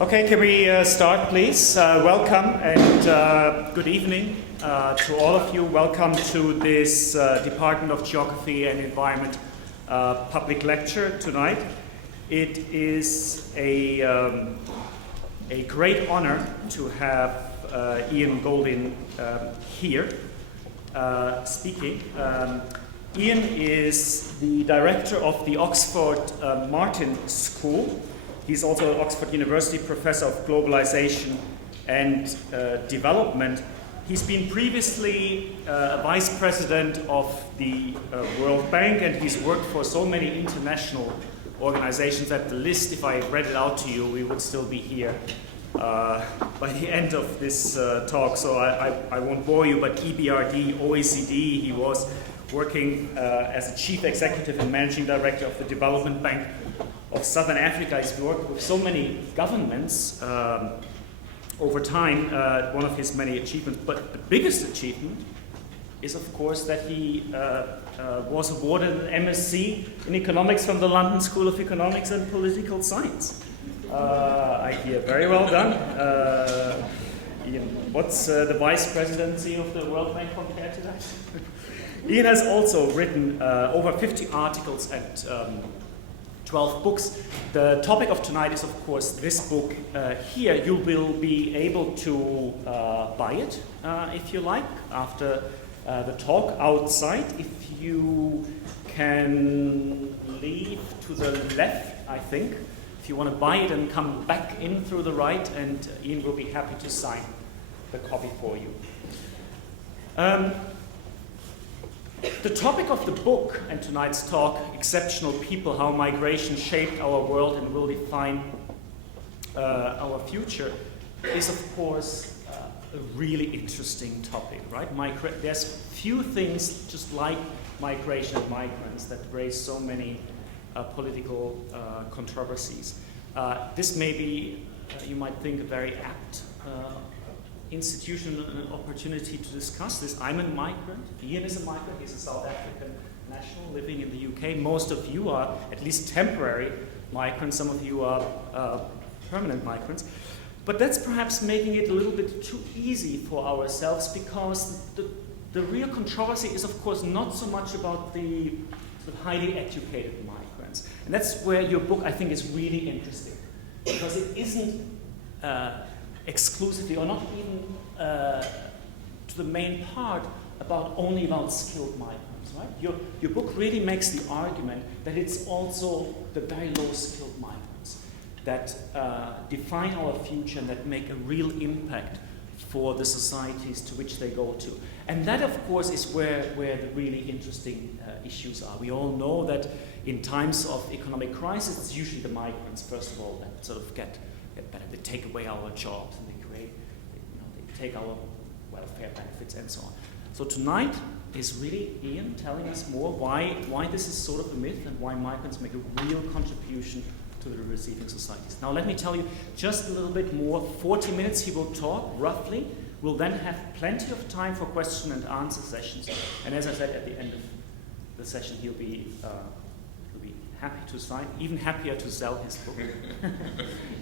Okay, can we start, please? Welcome and good evening to all of you. Welcome to this Department of Geography and Environment public lecture tonight. It is a great honor to have Ian Goldin here speaking. Ian is the director of the Oxford Martin School. He's also an Oxford University professor of globalization and development. He's been previously a vice president of the World Bank, and he's worked for so many international organizations that the list, if I read it out to you, we would still be here by the end of this talk, so I won't bore you, but EBRD, OECD, he was working as a chief executive and managing director of the Development Bank of Southern Africa. He's worked with so many governments over time, one of his many achievements. But the biggest achievement is, of course, that he was awarded an MSc in economics from the London School of Economics and Political Science. I hear very well done. Ian, what's the vice presidency of the World Bank compared to that? Ian has also written over 50 articles and 12 books. The topic of tonight is, of course, this book here. You will be able to buy it, if you like, after the talk outside. If you can leave to the left, I think, if you want to buy it and come back in through the right, and Ian will be happy to sign the copy for you. The topic of the book and tonight's talk, Exceptional People, How Migration Shaped Our World and Will Define Our Future, is of course a really interesting topic, right? There's few things just like migration and migrants that raise so many political controversies. This may be, you might think, a very apt institutional opportunity to discuss this. I'm a migrant. Ian is a migrant. He's a South African national living in the UK. Most of you are at least temporary migrants. Some of you are permanent migrants. But that's perhaps making it a little bit too easy for ourselves, because the real controversy is, of course, not so much about the highly educated migrants. And that's where your book, I think, is really interesting, because it isn't exclusively, or not even to the main part, only about skilled migrants, right? Your book really makes the argument that it's also the very low skilled migrants that define our future and that make a real impact for the societies to which they go to. And that, of course, is where the really interesting issues are. We all know that in times of economic crisis, it's usually the migrants, first of all, that sort of get better. They take away our jobs and they take our welfare benefits and so on. So tonight is really Ian telling us more why this is sort of a myth and why migrants make a real contribution to the receiving societies. Now let me tell you just a little bit more. 40 minutes he will talk, roughly. We'll then have plenty of time for question and answer sessions. And as I said, at the end of the session, he'll be happy to sign, even happier to sell his book.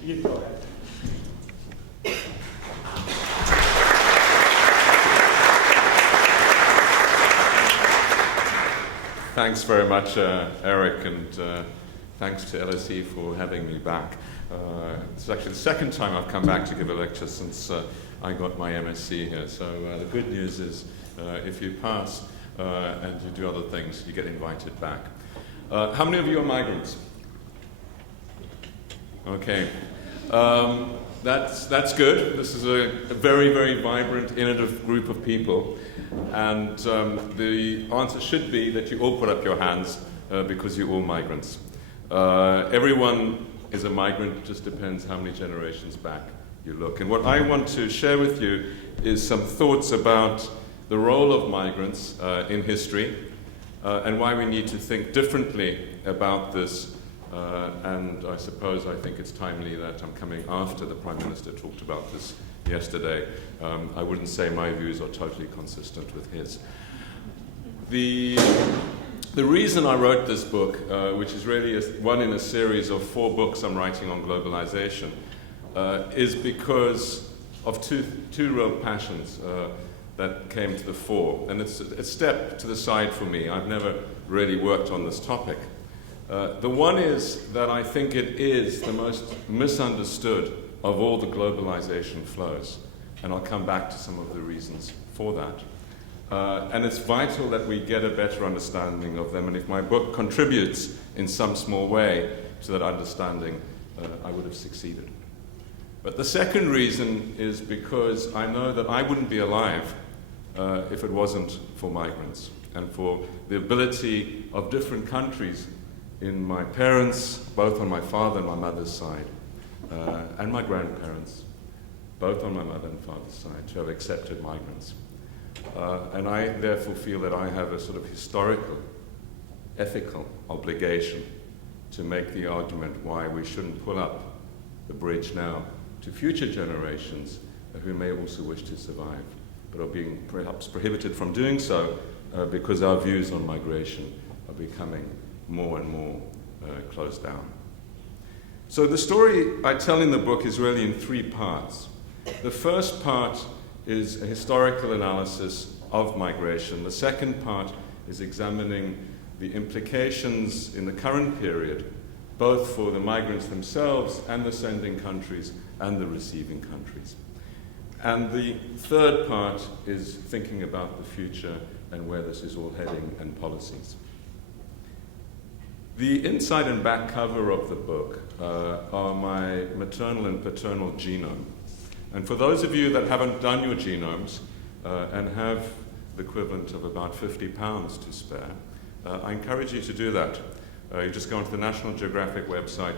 You go ahead. Thanks very much, Eric, and thanks to LSE for having me back. It's actually the second time I've come back to give a lecture since I got my MSc here. So the good news is if you pass and you do other things, you get invited back. How many of you are migrants? Okay. That's good. This is a very, very vibrant, innovative group of people. And the answer should be that you all put up your hands because you're all migrants. Everyone is a migrant, just depends how many generations back you look. And what I want to share with you is some thoughts about the role of migrants in history and why we need to think differently about this. And I think it's timely that I'm coming after the Prime Minister talked about this yesterday. I wouldn't say my views are totally consistent with his. The reason I wrote this book, which is really one in a series of 4 books I'm writing on globalization, is because of two real passions that came to the fore. And it's a step to the side for me. I've never really worked on this topic. The one is that I think it is the most misunderstood of all the globalization flows. And I'll come back to some of the reasons for that. And it's vital that we get a better understanding of them. And if my book contributes in some small way to that understanding, I would have succeeded. But the second reason is because I know that I wouldn't be alive if it wasn't for migrants and for the ability of different countries in my parents, both on my father and my mother's side, and my grandparents, both on my mother and father's side, to have accepted migrants. And I therefore feel that I have a sort of historical, ethical obligation to make the argument why we shouldn't pull up the bridge now to future generations who may also wish to survive, but are being perhaps prohibited from doing so because our views on migration are becoming more and more closed down. So the story I tell in the book is really in three parts. The first part is a historical analysis of migration. The second part is examining the implications in the current period, both for the migrants themselves and the sending countries and the receiving countries. And the third part is thinking about the future and where this is all heading and policies. The inside and back cover of the book are my maternal and paternal genome. And for those of you that haven't done your genomes and have the equivalent of about £50 to spare, I encourage you to do that. You just go onto the National Geographic website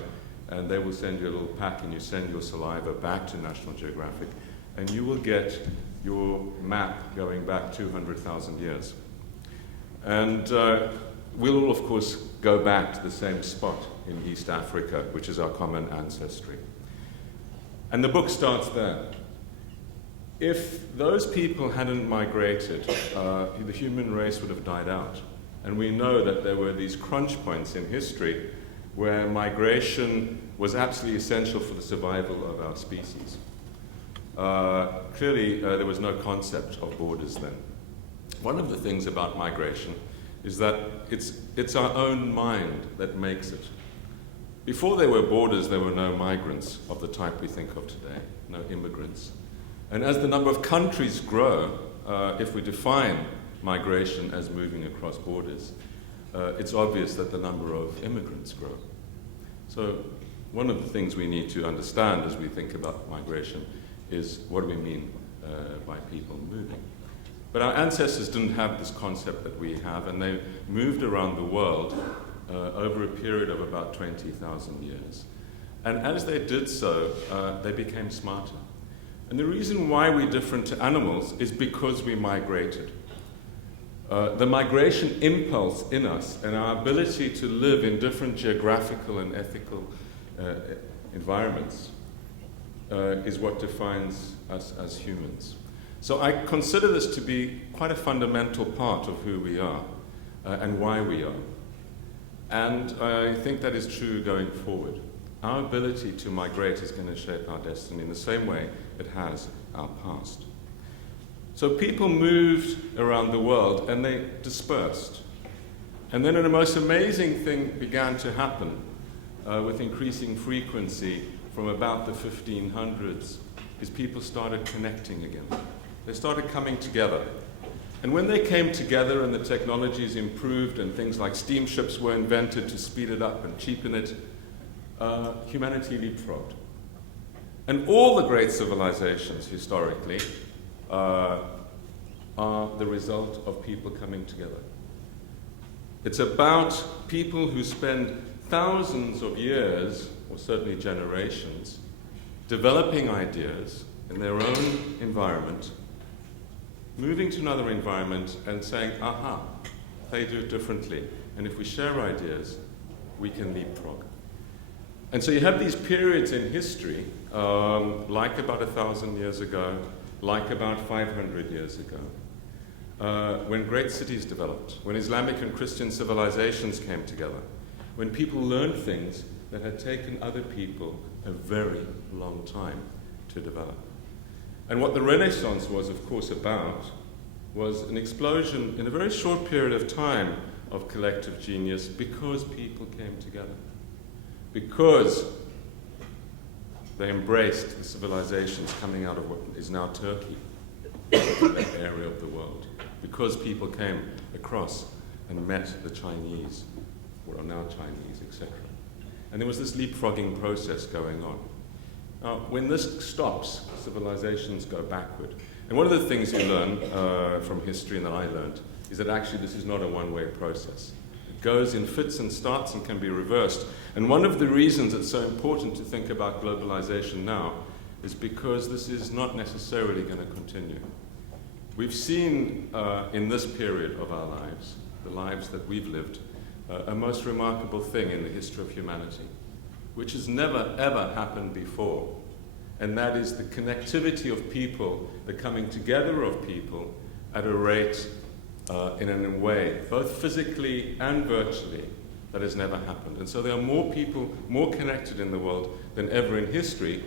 and they will send you a little pack and you send your saliva back to National Geographic and you will get your map going back 200,000 years. And we'll all, of course, go back to the same spot in East Africa, which is our common ancestry. And the book starts there. If those people hadn't migrated, the human race would have died out. And we know that there were these crunch points in history where migration was absolutely essential for the survival of our species. Clearly, there was no concept of borders then. One of the things about migration is that it's our own mind that makes it. Before there were borders, there were no migrants of the type we think of today, no immigrants. And as the number of countries grow, if we define migration as moving across borders, it's obvious that the number of immigrants grow. So one of the things we need to understand as we think about migration is what do we mean by people moving? But our ancestors didn't have this concept that we have, and they moved around the world over a period of about 20,000 years. And as they did so, they became smarter. And the reason why we're different to animals is because we migrated. The migration impulse in us and our ability to live in different geographical and ethical environments is what defines us as humans. So I consider this to be quite a fundamental part of who we are and why we are. And I think that is true going forward. Our ability to migrate is going to shape our destiny in the same way it has our past. So people moved around the world and they dispersed. And then a most amazing thing began to happen with increasing frequency from about the 1500s, is people started connecting again. They started coming together. And when they came together and the technologies improved and things like steamships were invented to speed it up and cheapen it, humanity leapfrogged. And all the great civilizations historically are the result of people coming together. It's about people who spend thousands of years, or certainly generations, developing ideas in their own environment, moving to another environment and saying, aha, they do it differently. And if we share ideas, we can leapfrog. And so you have these periods in history, like about 1,000 years ago, like about 500 years ago, when great cities developed, when Islamic and Christian civilizations came together, when people learned things that had taken other people a very long time to develop. And what the Renaissance was, of course, about was an explosion in a very short period of time of collective genius because people came together. Because they embraced the civilizations coming out of what is now Turkey, that area of the world. Because people came across and met the Chinese, what are now Chinese, etc. And there was this leapfrogging process going on. Now, when this stops, civilizations go backward. And one of the things you learn from history, and that I learned, is that actually this is not a one-way process. It goes in fits and starts and can be reversed. And one of the reasons it's so important to think about globalization now is because this is not necessarily going to continue. We've seen in this period of our lives, the lives that we've lived, a most remarkable thing in the history of humanity, which has never, ever happened before. And that is the connectivity of people, the coming together of people at a rate, in a way, both physically and virtually, that has never happened. And so there are more people, more connected in the world than ever in history,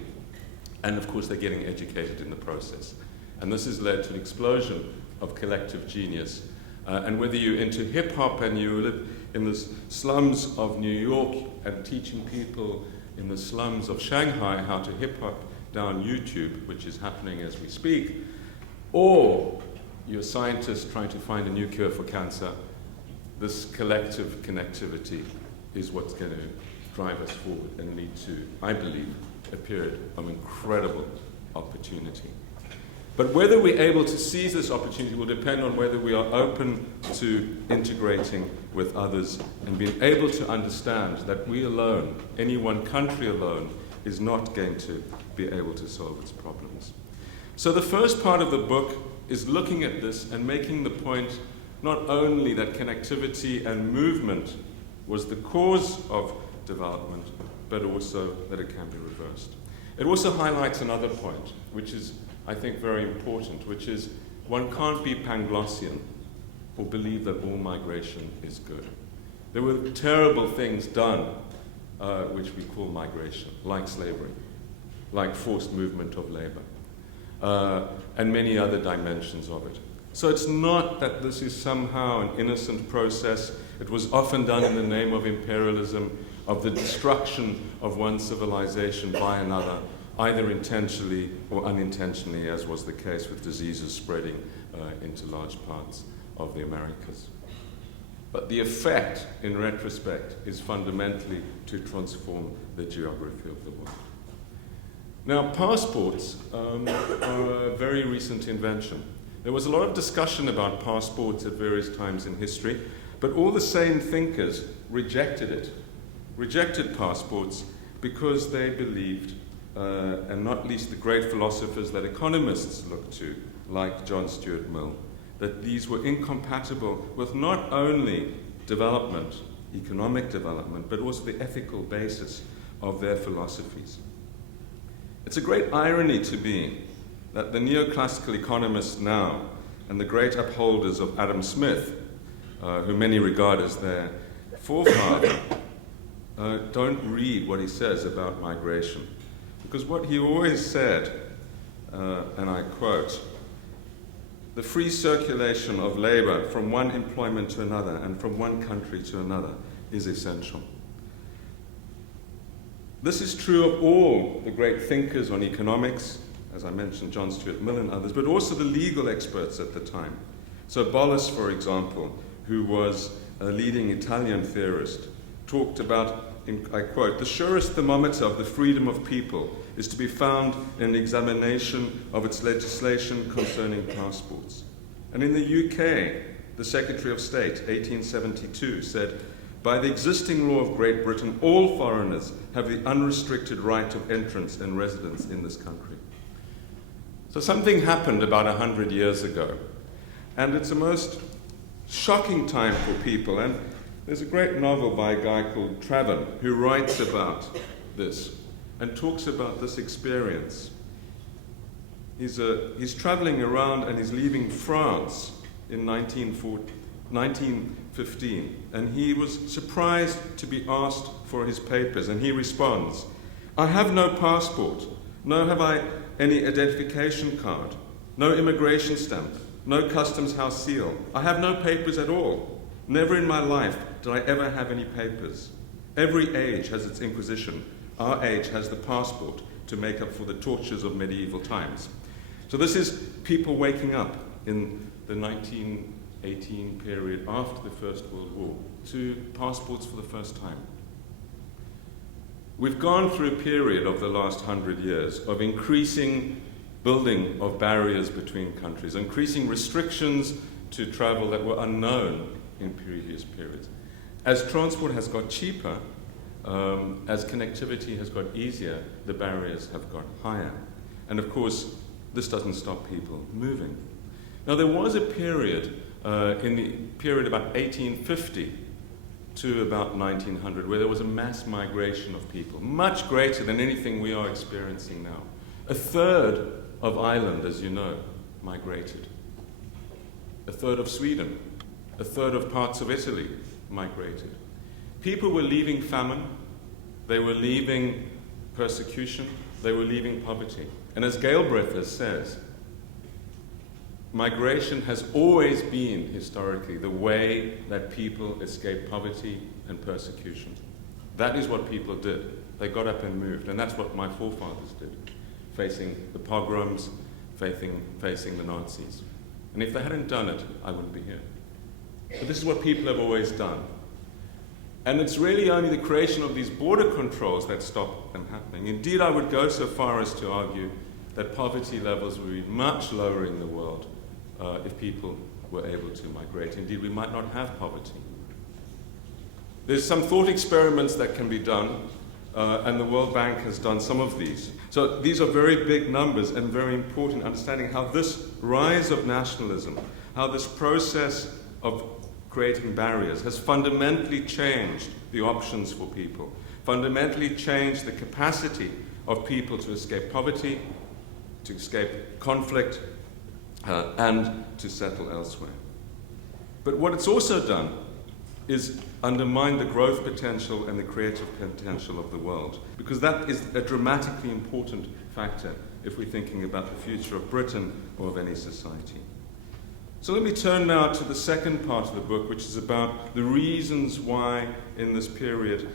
and of course they're getting educated in the process. And this has led to an explosion of collective genius. And whether you're into hip-hop and you live in the slums of New York and teaching people in the slums of Shanghai how to hip-hop down YouTube, which is happening as we speak, or you're a scientist trying to find a new cure for cancer, this collective connectivity is what's going to drive us forward and lead to, I believe, a period of incredible opportunity. But whether we're able to seize this opportunity will depend on whether we are open to integrating with others and being able to understand that we alone, any one country alone, is not going to be able to solve its problems. So the first part of the book is looking at this and making the point not only that connectivity and movement was the cause of development, but also that it can be reversed. It also highlights another point, which is, I think, very important, which is one can't be Panglossian or believe that all migration is good. There were terrible things done, which we call migration, like slavery, like forced movement of labor, and many other dimensions of it. So it's not that this is somehow an innocent process. It was often done in the name of imperialism, of the destruction of one civilization by another, either intentionally or unintentionally, as was the case with diseases spreading into large parts of the Americas. But the effect, in retrospect, is fundamentally to transform the geography of the world. Now, passports are a very recent invention. There was a lot of discussion about passports at various times in history, but all the same thinkers rejected passports because they believed, and not least the great philosophers that economists looked to, like John Stuart Mill, that these were incompatible with not only development, economic development, but also the ethical basis of their philosophies. It's a great irony to me that the neoclassical economists now and the great upholders of Adam Smith, who many regard as their forefather, don't read what he says about migration. Because what he always said, and I quote, "The free circulation of labor from one employment to another and from one country to another is essential." This is true of all the great thinkers on economics, as I mentioned, John Stuart Mill and others, but also the legal experts at the time. So Bollas, for example, who was a leading Italian theorist, talked about, I quote, "The surest thermometer of the freedom of people is to be found in an examination of its legislation concerning passports." And in the UK, the Secretary of State, 1872, said, "By the existing law of Great Britain, all foreigners have the unrestricted right of entrance and residence in this country." So something happened about 100 years ago, and it's a most shocking time for people. And there's a great novel by a guy called Travin who writes about this and talks about this experience. He's traveling around and he's leaving France in 15, and he was surprised to be asked for his papers, and he responds, "I have no passport, nor have I any identification card, no immigration stamp, no customs house seal. I have no papers at all. Never in my life did I ever have any papers. Every age has its Inquisition. Our age has the passport to make up for the tortures of medieval times." So this is people waking up in the 1918 period after the First World War to passports for the first time. We've gone through a period of the last 100 years of increasing building of barriers between countries, increasing restrictions to travel that were unknown in previous periods. As transport has got cheaper, as connectivity has got easier, the barriers have got higher. And of course, this doesn't stop people moving. Now, there was a period, in the period about 1850 to about 1900, where there was a mass migration of people, much greater than anything we are experiencing now. A third of Ireland, as you know, migrated. A third of Sweden, a third of parts of Italy migrated. People were leaving famine, they were leaving persecution, they were leaving poverty. And as Galbraith says, migration has always been, historically, the way that people escape poverty and persecution. That is what people did. They got up and moved, and that's what my forefathers did, facing the pogroms, facing the Nazis. And if they hadn't done it, I wouldn't be here. But this is what people have always done. And it's really only the creation of these border controls that stop them happening. Indeed, I would go so far as to argue that poverty levels would be much lower in the world if people were able to migrate. Indeed, we might not have poverty. There's some thought experiments that can be done, and the World Bank has done some of these. So these are very big numbers and very important, understanding how this rise of nationalism, how this process of creating barriers has fundamentally changed the options for people, fundamentally changed the capacity of people to escape poverty, to escape conflict, and to settle elsewhere. But what it's also done is undermine the growth potential and the creative potential of the world, because that is a dramatically important factor if we're thinking about the future of Britain or of any society. So let me turn now to the second part of the book, which is about the reasons why in this period,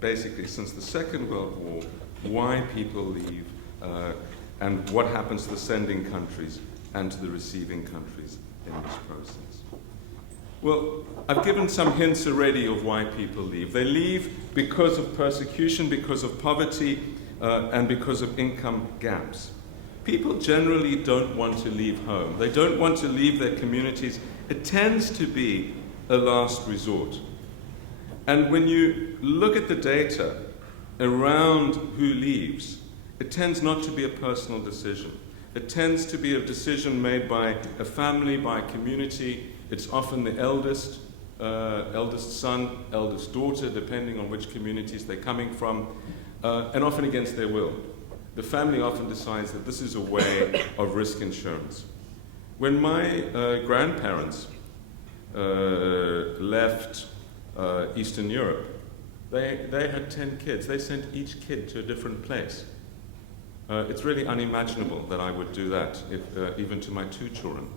basically since the Second World War, why people leave and what happens to the sending countries and to the receiving countries in this process. Well, I've given some hints already of why people leave. They leave because of persecution, because of poverty, and because of income gaps. People generally don't want to leave home. They don't want to leave their communities. It tends to be a last resort. And when you look at the data around who leaves, it tends not to be a personal decision. It tends to be a decision made by a family, by a community. It's often the eldest son, eldest daughter, depending on which communities they're coming from, and often against their will. The family often decides that this is a way of risk insurance. When my grandparents left Eastern Europe, they had 10 kids. They sent each kid to a different place. It's really unimaginable that I would do that, even to my 2 children.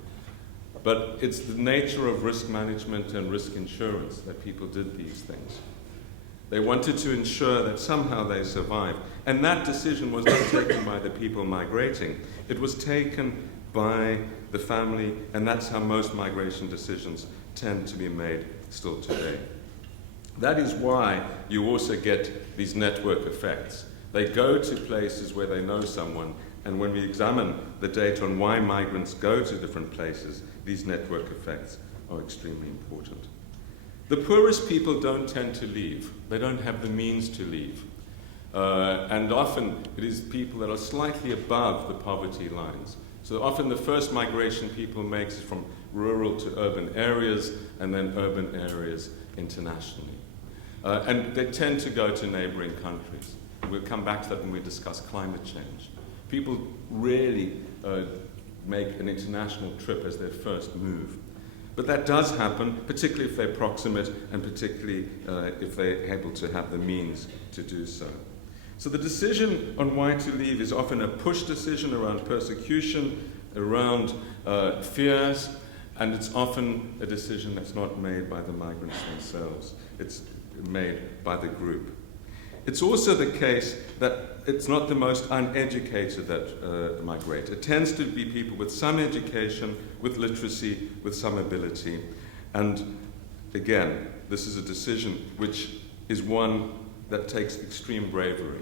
But it's the nature of risk management and risk insurance that people did these things. They wanted to ensure that somehow they survived. And that decision was not taken by the people migrating. It was taken by the family, and that's how most migration decisions tend to be made still today. That is why you also get these network effects. They go to places where they know someone, and when we examine the data on why migrants go to different places, these network effects are extremely important. The poorest people don't tend to leave. They don't have the means to leave. And often it is people that are slightly above the poverty lines. So often the first migration people make is from rural to urban areas, and then urban areas internationally. And they tend to go to neighboring countries. We'll come back to that when we discuss climate change. People really make an international trip as their first move. But that does happen, particularly if they're proximate and particularly if they're able to have the means to do so. So the decision on why to leave is often a push decision around persecution, around fears, and it's often a decision that's not made by the migrants themselves. It's made by the group. It's also the case that it's not the most uneducated that migrate. It tends to be people with some education, with literacy, with some ability. And again, this is a decision which is one that takes extreme bravery.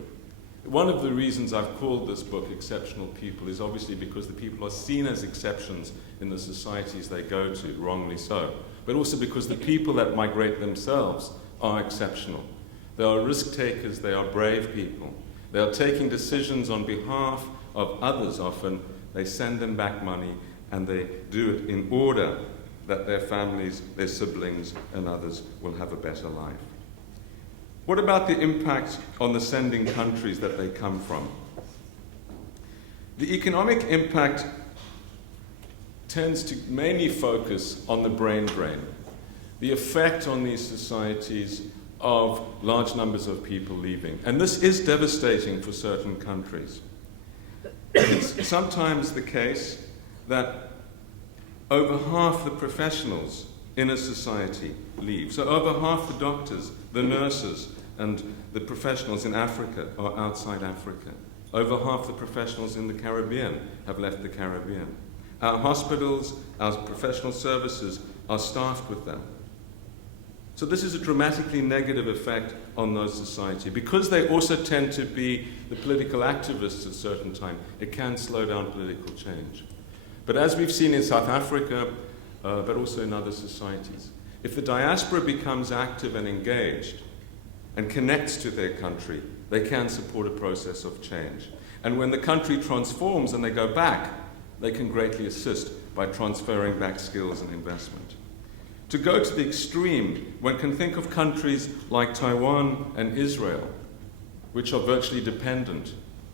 One of the reasons I've called this book Exceptional People is obviously because the people are seen as exceptions in the societies they go to, wrongly so, but also because the people that migrate themselves are exceptional. They are risk takers, they are brave people. They are taking decisions on behalf of others often. They send them back money and they do it in order that their families, their siblings and others will have a better life. What about the impact on the sending countries that they come from? The economic impact tends to mainly focus on the brain drain, the effect on these societies of large numbers of people leaving. And this is devastating for certain countries. It's sometimes the case that over half the professionals in a society leave. So over half the doctors, the nurses, and the professionals in Africa are outside Africa. Over half the professionals in the Caribbean have left the Caribbean. Our hospitals, our professional services are staffed with them. So this is a dramatically negative effect on those societies. Because they also tend to be the political activists at a certain time, it can slow down political change. But as we've seen in South Africa, but also in other societies, if the diaspora becomes active and engaged and connects to their country, they can support a process of change. And when the country transforms and they go back, they can greatly assist by transferring back skills and investment. To go to the extreme, one can think of countries like Taiwan and Israel, which are virtually dependent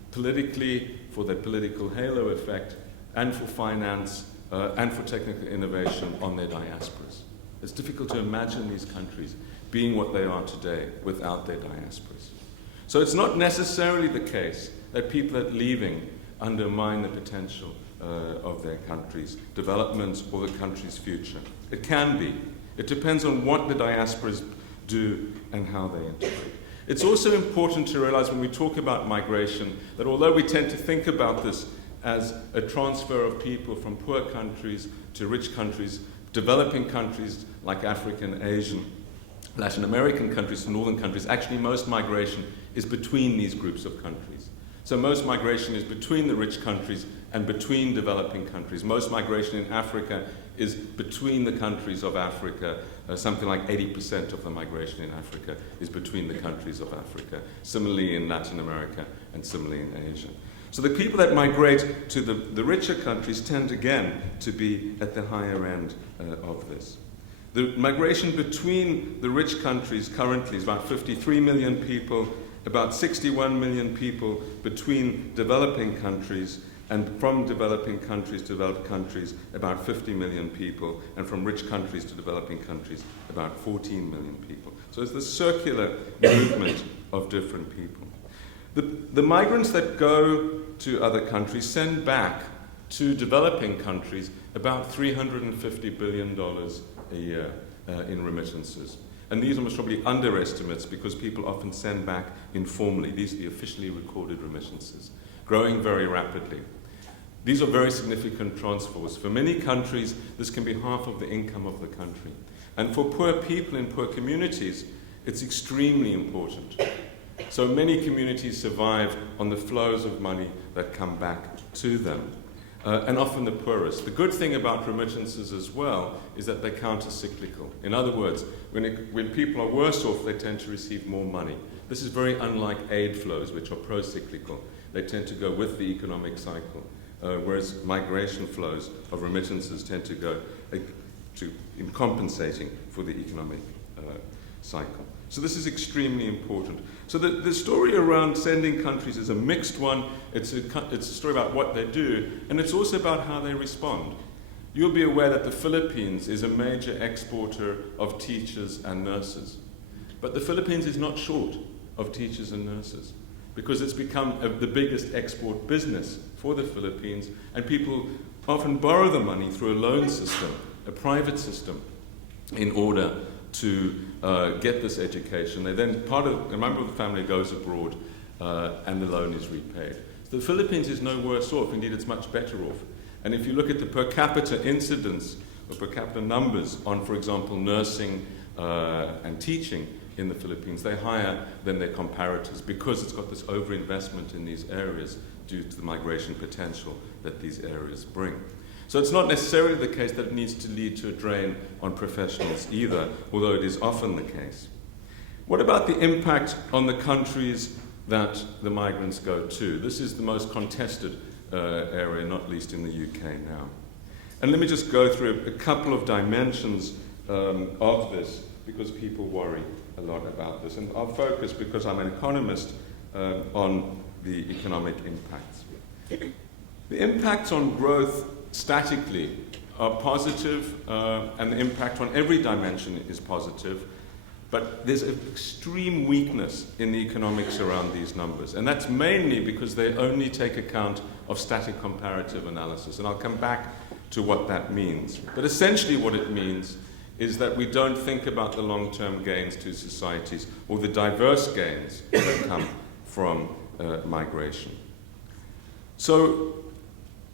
politically for their political halo effect and for finance and for technical innovation on their diasporas. It's difficult to imagine these countries being what they are today without their diasporas. So it's not necessarily the case that people that are leaving undermine the potential of their country's development or the country's future. It can be. It depends on what the diasporas do and how they integrate. It's also important to realize when we talk about migration that although we tend to think about this as a transfer of people from poor countries to rich countries, developing countries like African, Asian, Latin American countries to northern countries, actually most migration is between these groups of countries. So most migration is between the rich countries and between developing countries. Most migration in Africa is between the countries of Africa. Something like 80% of the migration in Africa is between the countries of Africa. Similarly in Latin America and similarly in Asia. So the people that migrate to the richer countries tend again to be at the higher end of this. The migration between the rich countries currently is about 53 million people, about 61 million people between developing countries, and from developing countries to developed countries, about 50 million people, and from rich countries to developing countries, about 14 million people. So it's the circular movement of different people. The migrants that go to other countries send back to developing countries about $350 billion a year in remittances. And these are most probably underestimates because people often send back informally. These are the officially recorded remittances, growing very rapidly. These are very significant transfers. For many countries, this can be half of the income of the country. And for poor people in poor communities, it's extremely important. So many communities survive on the flows of money that come back to them, and often the poorest. The good thing about remittances as well is that they're counter-cyclical. In other words, when people are worse off, they tend to receive more money. This is very unlike aid flows, which are pro-cyclical. They tend to go with the economic cycle, whereas migration flows of remittances tend to go in compensating for the economic cycle. So this is extremely important. So the story around sending countries is a mixed one. It's a story about what they do, and it's also about how they respond. you'll be aware that the Philippines is a major exporter of teachers and nurses. But the Philippines is not short of teachers and nurses, because it's become the biggest export business for the Philippines, and people often borrow the money through a loan system, a private system, in order to get this education. A member of the family goes abroad and the loan is repaid. So the Philippines is no worse off, indeed it's much better off. And if you look at the per capita incidence or per capita numbers on, for example, nursing and teaching in the Philippines, they're higher than their comparators because it's got this overinvestment in these areas due to the migration potential that these areas bring. So it's not necessarily the case that it needs to lead to a drain on professionals either, although it is often the case. What about the impact on the countries that the migrants go to? This is the most contested area, not least in the UK now. And let me just go through a couple of dimensions of this, because people worry a lot about this. And I'll focus, because I'm an economist, on the economic impacts. The impacts on growth statically are positive, and the impact on every dimension is positive. But there's an extreme weakness in the economics around these numbers. And that's mainly because they only take account of static comparative analysis. And I'll come back to what that means. But essentially what it means is that we don't think about the long-term gains to societies or the diverse gains that come from migration. So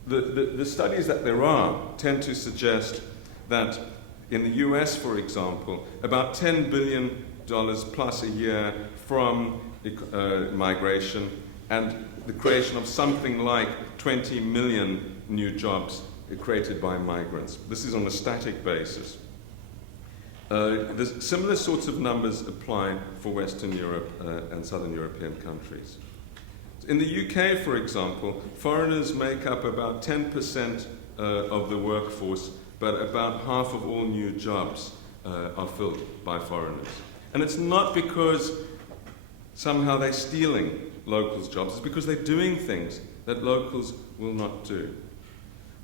the studies that there are tend to suggest that in the US, for example, about $10 billion plus a year from migration and the creation of something like 20 million new jobs created by migrants. This is on a static basis. Similar sorts of numbers apply for Western Europe and Southern European countries. In the UK, for example, foreigners make up about 10% of the workforce, but about half of all new jobs are filled by foreigners. And it's not because somehow they're stealing locals' jobs, it's because they're doing things that locals will not do.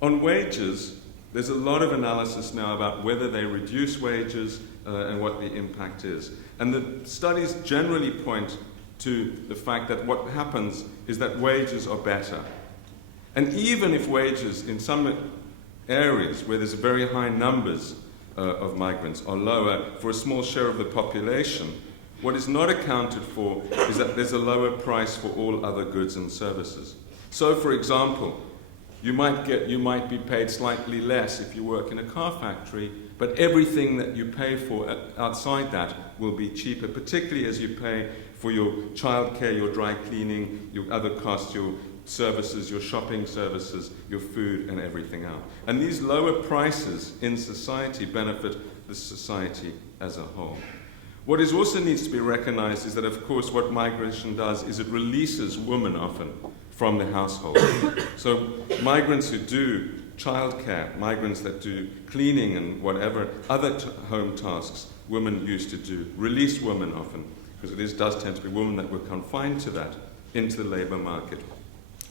On wages, there's a lot of analysis now about whether they reduce wages and what the impact is. And the studies generally point to the fact that what happens is that wages are better. And even if wages in some areas where there's very high numbers of migrants are lower for a small share of the population, what is not accounted for is that there's a lower price for all other goods and services. So, for example, you might be paid slightly less if you work in a car factory, but everything that you pay for outside that will be cheaper, particularly as you pay for your childcare, your dry cleaning, your other costs, your services, your shopping services, your food, and everything else. And these lower prices in society benefit the society as a whole. What is also needs to be recognized is that, of course, what migration does is it releases women often from the household. So migrants who do childcare, migrants that do cleaning and whatever other home tasks women used to do, release women often, because it does tend to be women that were confined to that, into the labor market.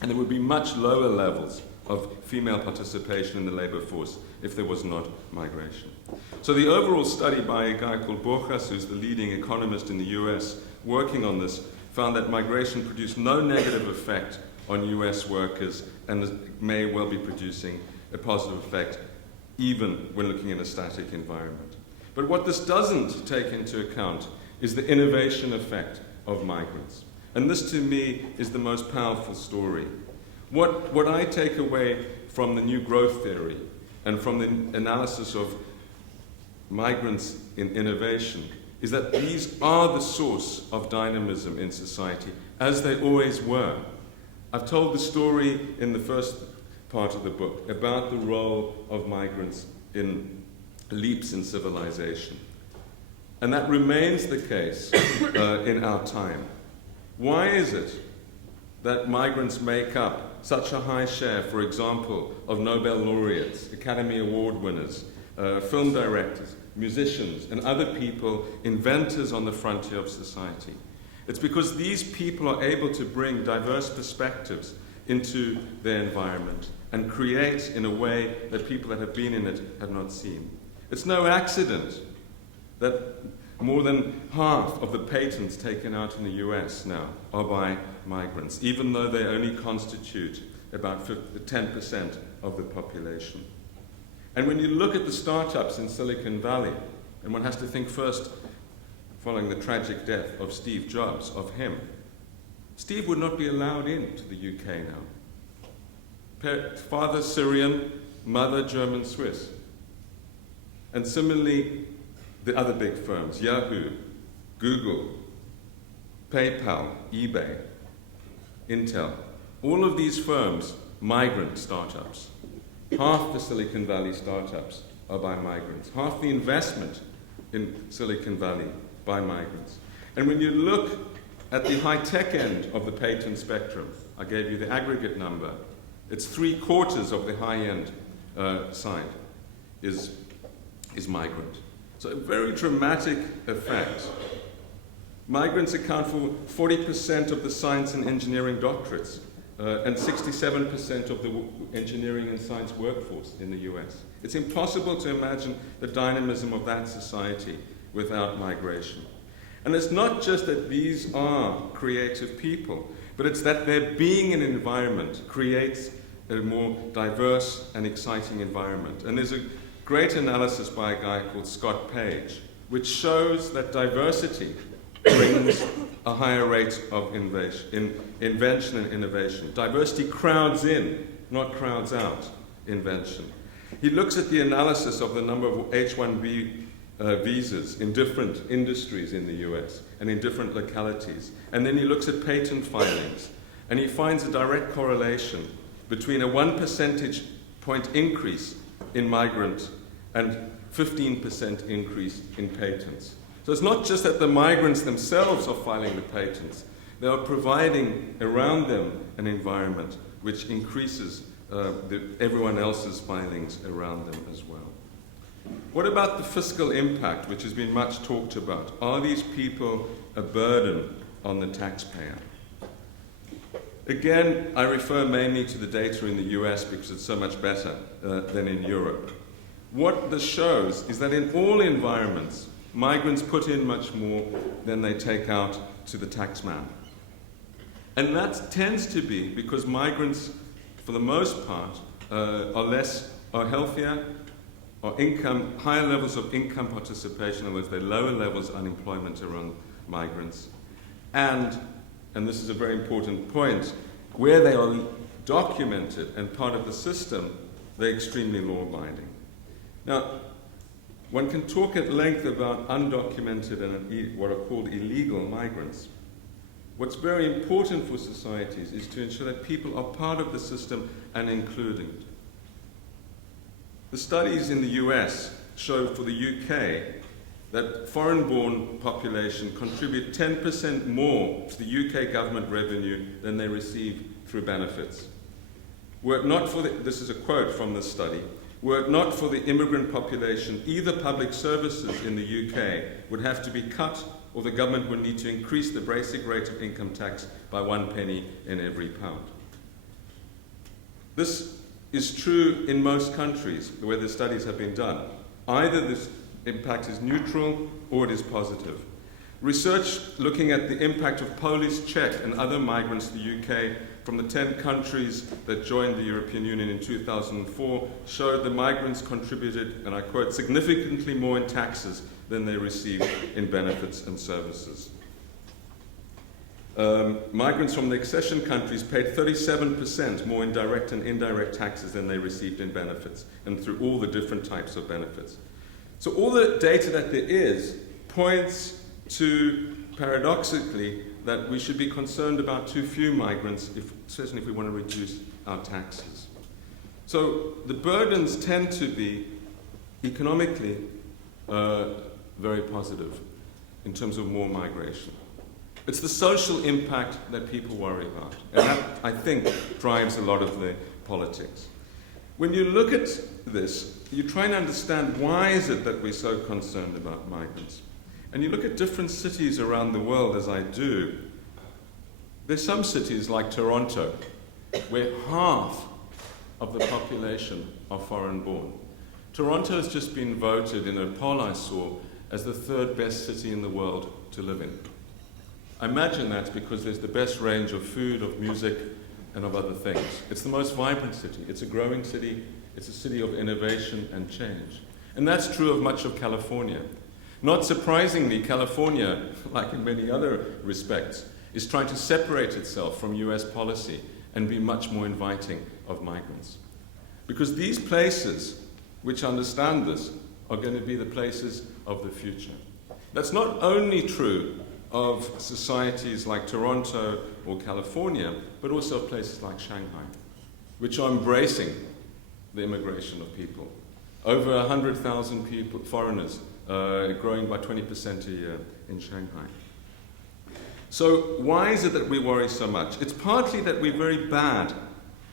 And there would be much lower levels of female participation in the labor force if there was not migration. So the overall study by a guy called Borjas, who's the leading economist in the US working on this, found that migration produced no negative effect on US workers and may well be producing a positive effect even when looking in a static environment. But what this doesn't take into account is the innovation effect of migrants. And this, to me, is the most powerful story. What I take away from the new growth theory and from the analysis of migrants in innovation is that these are the source of dynamism in society, as they always were. I've told the story in the first part of the book about the role of migrants in leaps in civilization. And that remains the case in our time. Why is it that migrants make up such a high share, for example, of Nobel laureates, Academy Award winners, film directors, musicians, and other people, inventors on the frontier of society? It's because these people are able to bring diverse perspectives into their environment. and create in a way that people that have been in it have not seen. It's no accident that more than half of the patents taken out in the US now are by migrants, even though they only constitute about 10% of the population. And when you look at the startups in Silicon Valley, and one has to think first, following the tragic death of Steve Jobs, of him, Steve would not be allowed into the UK now. Father Syrian, mother German Swiss. And similarly, the other big firms, Yahoo, Google, PayPal, eBay, Intel, all of these firms, migrant startups. Half the Silicon Valley startups are by migrants. Half the investment in Silicon Valley by migrants. And when you look at the high-tech end of the patent spectrum, I gave you the aggregate number, it's 3/4 of the high-end side is migrant. So a very dramatic effect. Migrants account for 40% of the science and engineering doctorates and 67% of the engineering and science workforce in the US. It's impossible to imagine the dynamism of that society without migration. And it's not just that these are creative people, but it's that their being in an environment creates a more diverse and exciting environment. And there's a great analysis by a guy called Scott Page, which shows that diversity brings a higher rate of invention and innovation. Diversity crowds in, not crowds out, invention. He looks at the analysis of the number of H-1B visas in different industries in the US and in different localities. And then he looks at patent filings, and he finds a direct correlation between a 1 percentage point increase in migrant and 15% increase in patents. So it's not just that the migrants themselves are filing the patents, they are providing around them an environment which increases everyone else's filings around them as well. What about the fiscal impact, which has been much talked about? Are these people a burden on the taxpayer? Again, I refer mainly to the data in the US because it's so much better than in Europe. What this shows is that in all environments, migrants put in much more than they take out to the taxman. And that tends to be because migrants, for the most part, are healthier, or higher levels of income participation, in other words, there are lower levels of unemployment around migrants. And this is a very important point, where they are documented and part of the system, they're extremely law-abiding. Now, one can talk at length about undocumented and what are called illegal migrants. What's very important for societies is to ensure that people are part of the system and included. The studies in the US show for the UK that foreign-born population contribute 10% more to the UK government revenue than they receive through benefits. Were it not for this is a quote from this study, were it not for the immigrant population, either public services in the UK would have to be cut or the government would need to increase the basic rate of income tax by 1 penny in every pound. This is true in most countries where the studies have been done. Either this impact is neutral or it is positive. Research looking at the impact of Polish, Czech and other migrants to the UK from the 10 countries that joined the European Union in 2004 showed the migrants contributed, and I quote, significantly more in taxes than they received in benefits and services. Migrants from the accession countries paid 37% more in direct and indirect taxes than they received in benefits, and through all the different types of benefits. So all the data that there is points to, paradoxically, that we should be concerned about too few migrants, especially if we want to reduce our taxes. So the burdens tend to be economically very positive in terms of more migration. It's the social impact that people worry about, and that, I think, drives a lot of the politics. When you look at this, you try and understand why is it that we're so concerned about migrants. And you look at different cities around the world, as I do. There's some cities like Toronto, where half of the population are foreign-born. Toronto has just been voted in a poll I saw as the 3rd best city in the world to live in. I imagine that's because there's the best range of food, of music, and of other things. It's the most vibrant city. It's a growing city. It's a city of innovation and change. And that's true of much of California. Not surprisingly, California, like in many other respects, is trying to separate itself from US policy and be much more inviting of migrants. Because these places which understand this are going to be the places of the future. That's not only true of societies like Toronto or California, but also of places like Shanghai, which are embracing the immigration of people. Over 100,000 people, foreigners, growing by 20% a year in Shanghai. So why is it that we worry so much? It's partly that we're very bad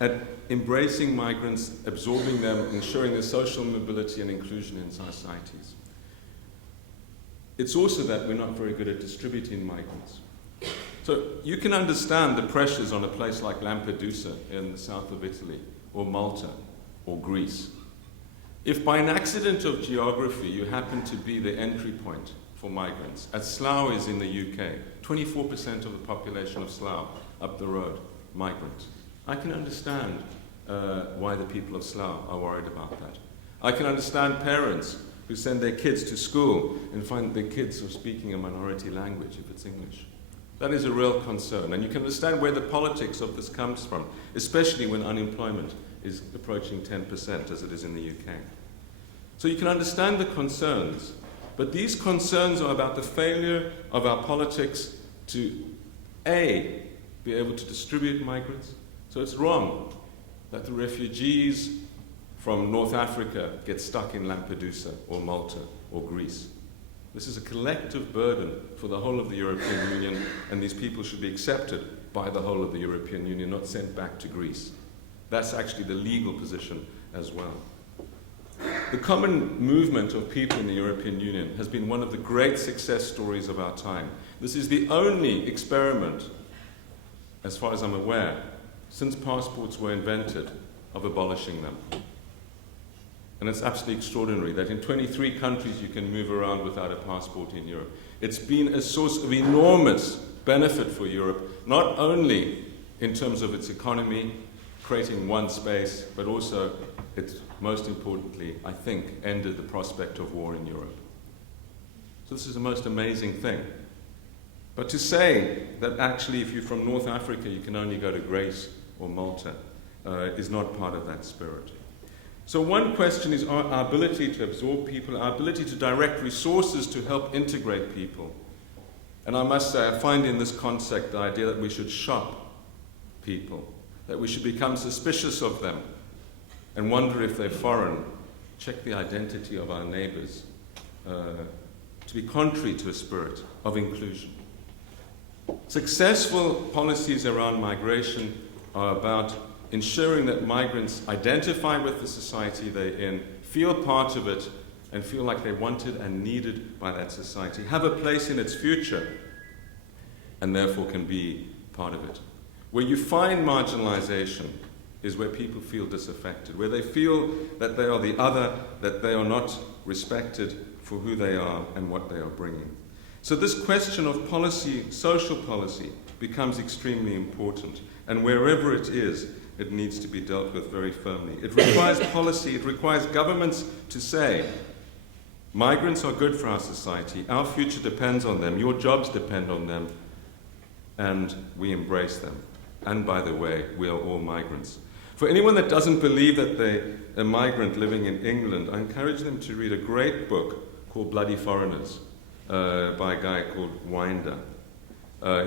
at embracing migrants, absorbing them, ensuring their social mobility and inclusion in societies. It's also that we're not very good at distributing migrants. So you can understand the pressures on a place like Lampedusa in the south of Italy, or Malta, or Greece. If by an accident of geography you happen to be the entry point for migrants, as Slough is in the UK, 24% of the population of Slough up the road, migrants. I can understand why the people of Slough are worried about that. I can understand parents who send their kids to school and find their kids are speaking a minority language if it's English. That is a real concern, and you can understand where the politics of this comes from, especially when unemployment is approaching 10%, as it is in the UK. So you can understand the concerns, but these concerns are about the failure of our politics to, A, be able to distribute migrants. So it's wrong that the refugees from North Africa get stuck in Lampedusa or Malta or Greece. This is a collective burden for the whole of the European Union, and these people should be accepted by the whole of the European Union, not sent back to Greece. That's actually the legal position as well. The common movement of people in the European Union has been one of the great success stories of our time. This is the only experiment, as far as I'm aware, since passports were invented, of abolishing them. And it's absolutely extraordinary that in 23 countries you can move around without a passport in Europe. It's been a source of enormous benefit for Europe, not only in terms of its economy, creating one space, but also, it's most importantly, I think, ended the prospect of war in Europe. So this is the most amazing thing. But to say that actually if you're from North Africa you can only go to Greece or Malta is not part of that spirit. So one question is our ability to absorb people, our ability to direct resources to help integrate people. And I must say, I find in this concept the idea that we should shop people, that we should become suspicious of them and wonder if they're foreign, check the identity of our neighbors, to be contrary to a spirit of inclusion. Successful policies around migration are about ensuring that migrants identify with the society they're in, feel part of it, and feel like they're wanted and needed by that society, have a place in its future, and therefore can be part of it. Where you find marginalization is where people feel disaffected, where they feel that they are the other, that they are not respected for who they are and what they are bringing. So this question of policy, social policy, becomes extremely important, and wherever it is, it needs to be dealt with very firmly. It requires policy, it requires governments to say, migrants are good for our society, our future depends on them, your jobs depend on them, and we embrace them. And by the way, we are all migrants. For anyone that doesn't believe that they're a migrant living in England, I encourage them to read a great book called Bloody Foreigners by a guy called Winder.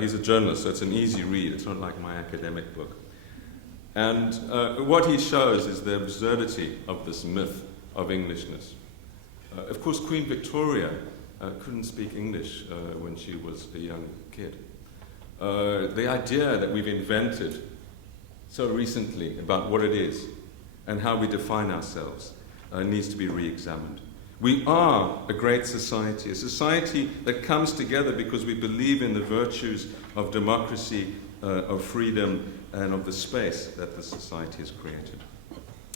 He's a journalist, so it's an easy read. It's not like my academic book. And what he shows is the absurdity of this myth of Englishness. Of course, Queen Victoria couldn't speak English when she was a young kid. The idea that we've invented so recently about what it is and how we define ourselves needs to be re-examined. We are a great society, a society that comes together because we believe in the virtues of democracy, of freedom, and of the space that the society has created.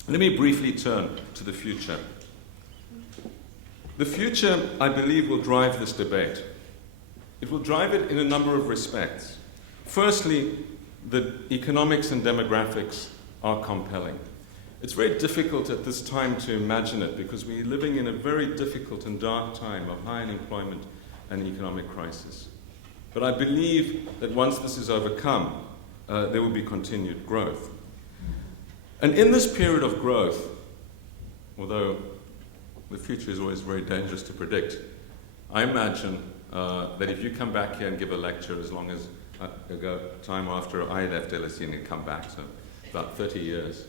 Let me briefly turn to the future. The future, I believe, will drive this debate. It will drive it in a number of respects. Firstly, the economics and demographics are compelling. It's very difficult at this time to imagine it because we're living in a very difficult and dark time of high unemployment and economic crisis. But I believe that once this is overcome, there will be continued growth. And in this period of growth, although the future is always very dangerous to predict, I imagine that if you come back here and give a lecture as long as ago, time after I left LSE and come back, so about 30 years,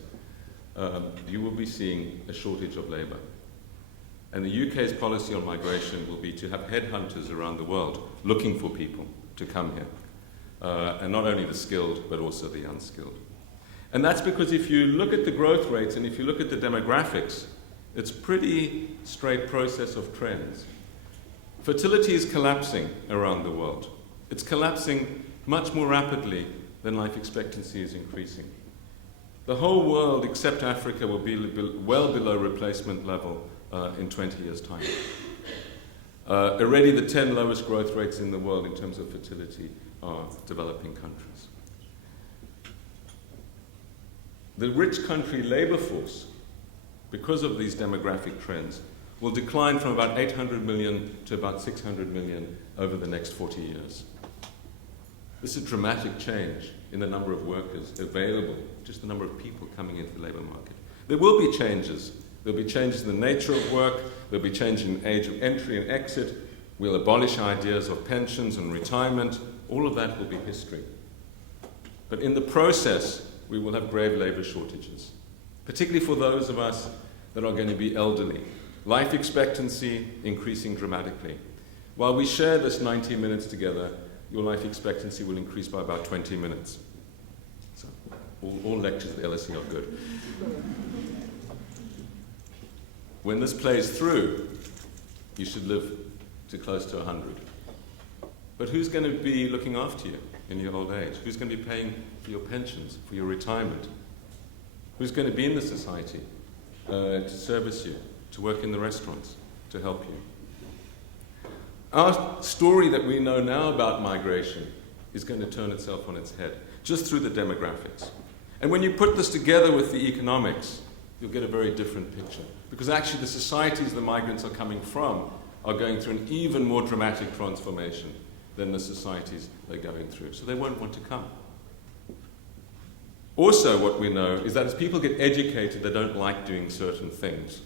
you will be seeing a shortage of labour. And the UK's policy on migration will be to have headhunters around the world looking for people to come here. And not only the skilled, but also the unskilled. And that's because if you look at the growth rates and if you look at the demographics, it's a pretty straight process of trends. Fertility is collapsing around the world. It's collapsing much more rapidly than life expectancy is increasing. The whole world, except Africa, will be well below replacement level in 20 years' time. Already the 10 lowest growth rates in the world in terms of fertility are developing countries. The rich country labor force, because of these demographic trends, will decline from about 800 million to about 600 million over the next 40 years. This is a dramatic change in the number of workers available, just the number of people coming into the labor market. There will be changes. There'll be changes in the nature of work. There'll be changes in age of entry and exit. We'll abolish ideas of pensions and retirement. All of that will be history. But in the process, we will have grave labor shortages, particularly for those of us that are going to be elderly. Life expectancy increasing dramatically. While we share this 90 minutes together, your life expectancy will increase by about 20 minutes. So all lectures at LSE are good. When this plays through, you should live to close to 100. But who's going to be looking after you in your old age? Who's going to be paying for your pensions, for your retirement? Who's going to be in the society to service you, to work in the restaurants, to help you? Our story that we know now about migration is going to turn itself on its head, just through the demographics. And when you put this together with the economics, you'll get a very different picture. Because actually the societies the migrants are coming from are going through an even more dramatic transformation than the societies they're going through. So they won't want to come. Also, what we know is that as people get educated, they don't like doing certain things.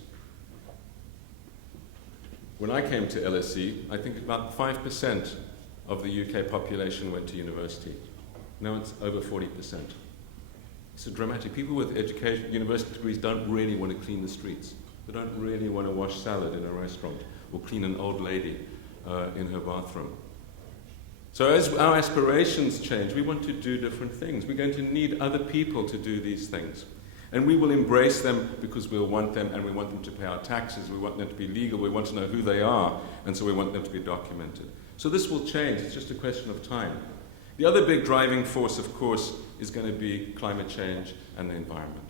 When I came to LSE, I think about 5% of the UK population went to university. Now it's over 40%. It's a dramatic. People with education, university degrees don't really want to clean the streets. They don't really want to wash salad in a restaurant or clean an old lady in her bathroom. So as our aspirations change, we want to do different things. We're going to need other people to do these things. And we will embrace them because we'll want them, and we want them to pay our taxes, we want them to be legal, we want to know who they are, and so we want them to be documented. So this will change, it's just a question of time. The other big driving force, of course, is going to be climate change and the environment.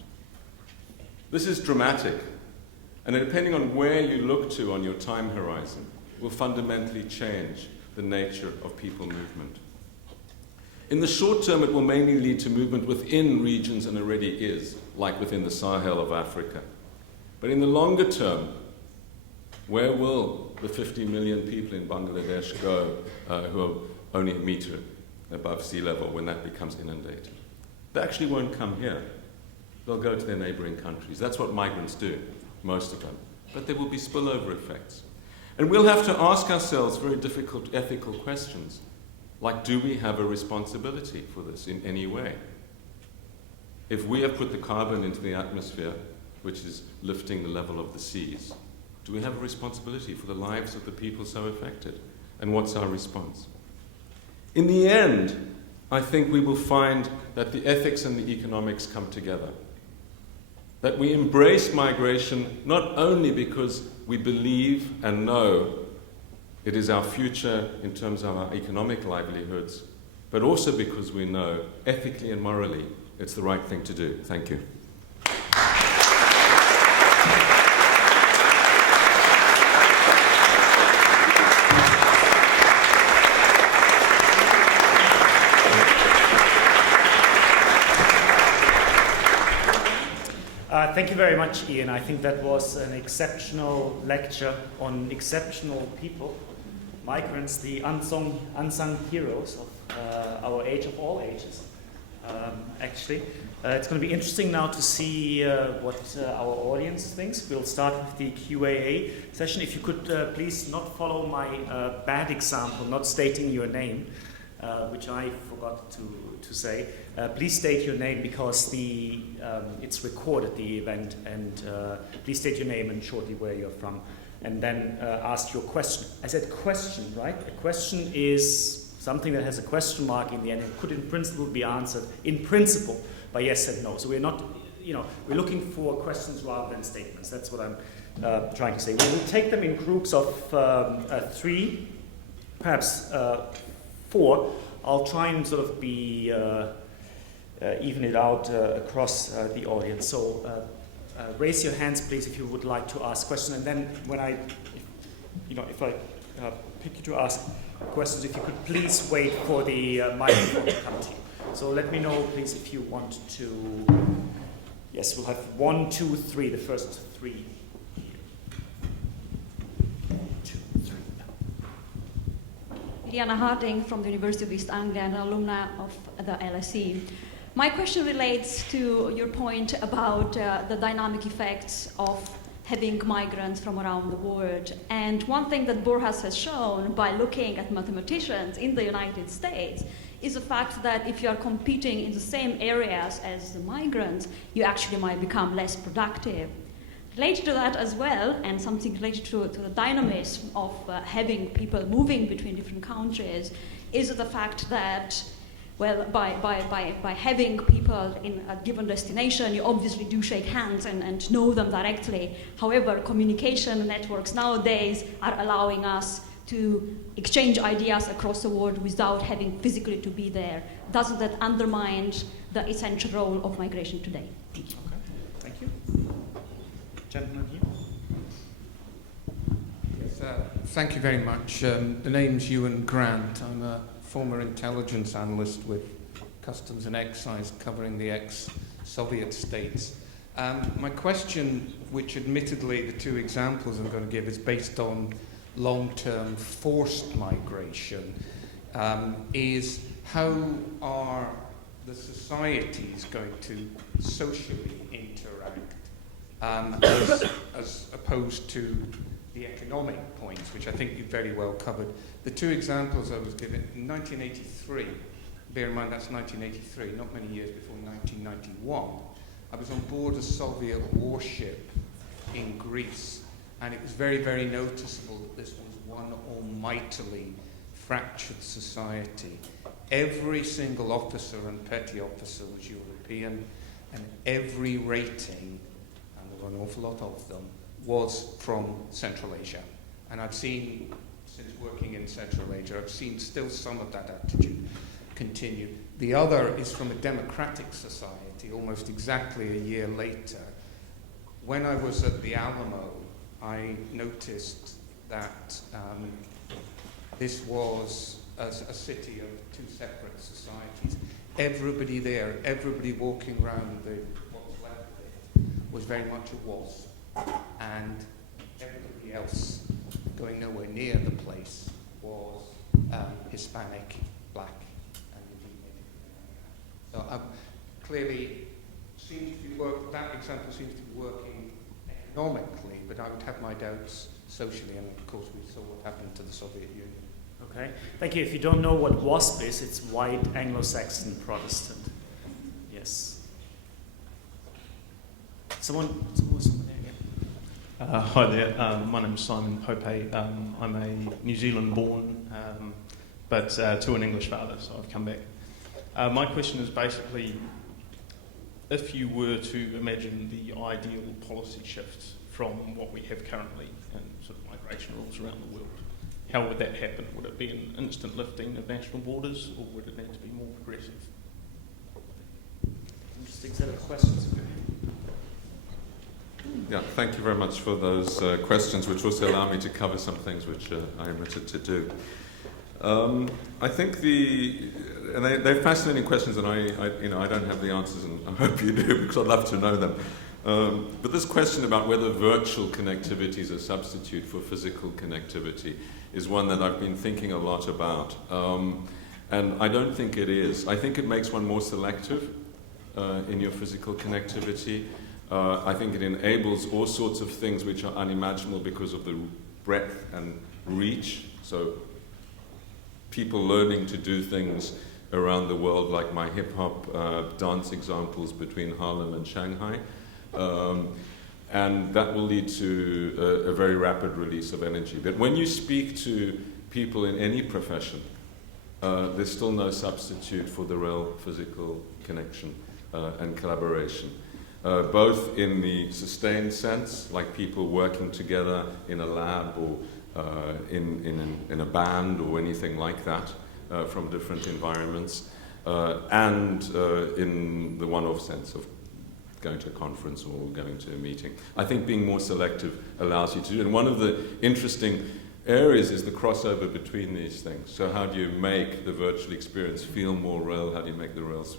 This is dramatic, and depending on where you look to on your time horizon, will fundamentally change the nature of people movement. In the short term, it will mainly lead to movement within regions, and already is, like within the Sahel of Africa. But in the longer term, where will the 50 million people in Bangladesh go who are only a meter above sea level when that becomes inundated? They actually won't come here. They'll go to their neighboring countries. That's what migrants do, most of them. But there will be spillover effects. And we'll have to ask ourselves very difficult ethical questions. Like, do we have a responsibility for this in any way? If we have put the carbon into the atmosphere, which is lifting the level of the seas, do we have a responsibility for the lives of the people so affected? And what's our response? In the end, I think we will find that the ethics and the economics come together. That we embrace migration not only because we believe and know it is our future in terms of our economic livelihoods, but also because we know, ethically and morally, it's the right thing to do. Thank you. Thank you very much, Ian. I think that was an exceptional lecture on exceptional people, migrants, the unsung heroes of our age, of all ages, actually. It's going to be interesting now to see what our audience thinks. We'll start with the Q&A session. If you could please not follow my bad example, not stating your name, which I forgot to say. Please state your name because it's recorded, the event, and please state your name and shortly where you're from, and then ask your question. I said question, right? A question is something that has a question mark in the end and could in principle be answered, in principle, by yes and no. So we're not, we're looking for questions rather than statements. That's what I'm trying to say. We will take them in groups of 3, perhaps 4. I'll try and sort of be even it out across the audience. So raise your hands, please, if you would like to ask questions. And then when if I pick you to ask questions, if you could please wait for the microphone to come to you. So let me know, please, if you want to. Yes, we'll have 1, 2, 3. The first 3. 1, 2, 3. Diana Harding from the University of East Anglia and an alumna of the LSE. My question relates to your point about the dynamic effects of having migrants from around the world. And one thing that Borjas has shown by looking at mathematicians in the United States is the fact that if you are competing in the same areas as the migrants, you actually might become less productive. Related to that as well, and something related to the dynamism of having people moving between different countries, is the fact that, well, by having people in a given destination, you obviously do shake hands and know them directly. However, communication networks nowadays are allowing us to exchange ideas across the world without having physically to be there. Doesn't that undermine the essential role of migration today? Okay, thank you. Gentleman here. Yes, thank you very much. The name's Ewan Grant. I'm a former intelligence analyst with Customs and Excise covering the ex-Soviet states. My question, which admittedly the 2 examples I'm going to give is based on long-term forced migration, is how are the societies going to socially interact as opposed to the economic points, which I think you very well covered. The 2 examples I was given, in 1983, bear in mind that's 1983, not many years before 1991, I was on board a Soviet warship in Greece, and it was very, very noticeable that this was one almightily fractured society. Every single officer and petty officer was European, and every rating, and there were an awful lot of them, was from Central Asia. And I've seen, since working in Central Asia, I've seen still some of that attitude continue. The other is from a democratic society, almost exactly a year later. When I was at the Alamo, I noticed that this was a city of 2 separate societies. Everybody there, everybody walking around what was left of it, was very much a WASP. And everybody else going nowhere near the place was Hispanic, black, and indeed Native American. So clearly, that example seems to be working economically, but I would have my doubts socially, and of course we saw what happened to the Soviet Union. Okay, thank you. If you don't know what WASP is, it's White Anglo-Saxon Protestant. Yes. Someone there, yeah. Hi there, my name's Simon Pope. I'm a New Zealand-born, but to an English father, so I've come back. My question is basically, if you were to imagine the ideal policy shift from what we have currently in sort of migration rules around the world, how would that happen? Would it be an instant lifting of national borders, or would it need to be more progressive? Interesting set of questions. Yeah, thank you very much for those questions, which also allow me to cover some things which I omitted to do. I think they're fascinating questions, and I don't have the answers, and I hope you do, because I'd love to know them. But this question about whether virtual connectivity is a substitute for physical connectivity is one that I've been thinking a lot about. And I don't think it is. I think it makes one more selective in your physical connectivity. I think it enables all sorts of things which are unimaginable because of the breadth and reach. So people learning to do things around the world, like my hip-hop dance examples between Harlem and Shanghai. And that will lead to a very rapid release of energy. But when you speak to people in any profession, there's still no substitute for the real physical connection and collaboration. Both in the sustained sense, like people working together in a lab or in a band or anything like that from different environments, and in the one-off sense of going to a conference or going to a meeting. I think being more selective allows you to do it. And one of the interesting areas is the crossover between these things. So how do you make the virtual experience feel more real? How do you make the reals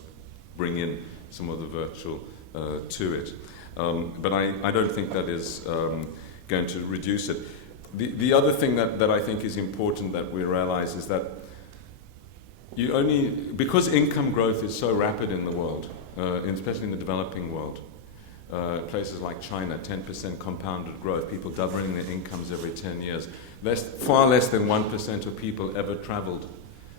bring in some of the virtual to it? But I don't think that is going to reduce it. The other thing that I think is important that we realize is that because income growth is so rapid in the world, especially in the developing world, places like China, 10% compounded growth, people doubling their incomes every 10 years. Far less than 1% of people ever traveled.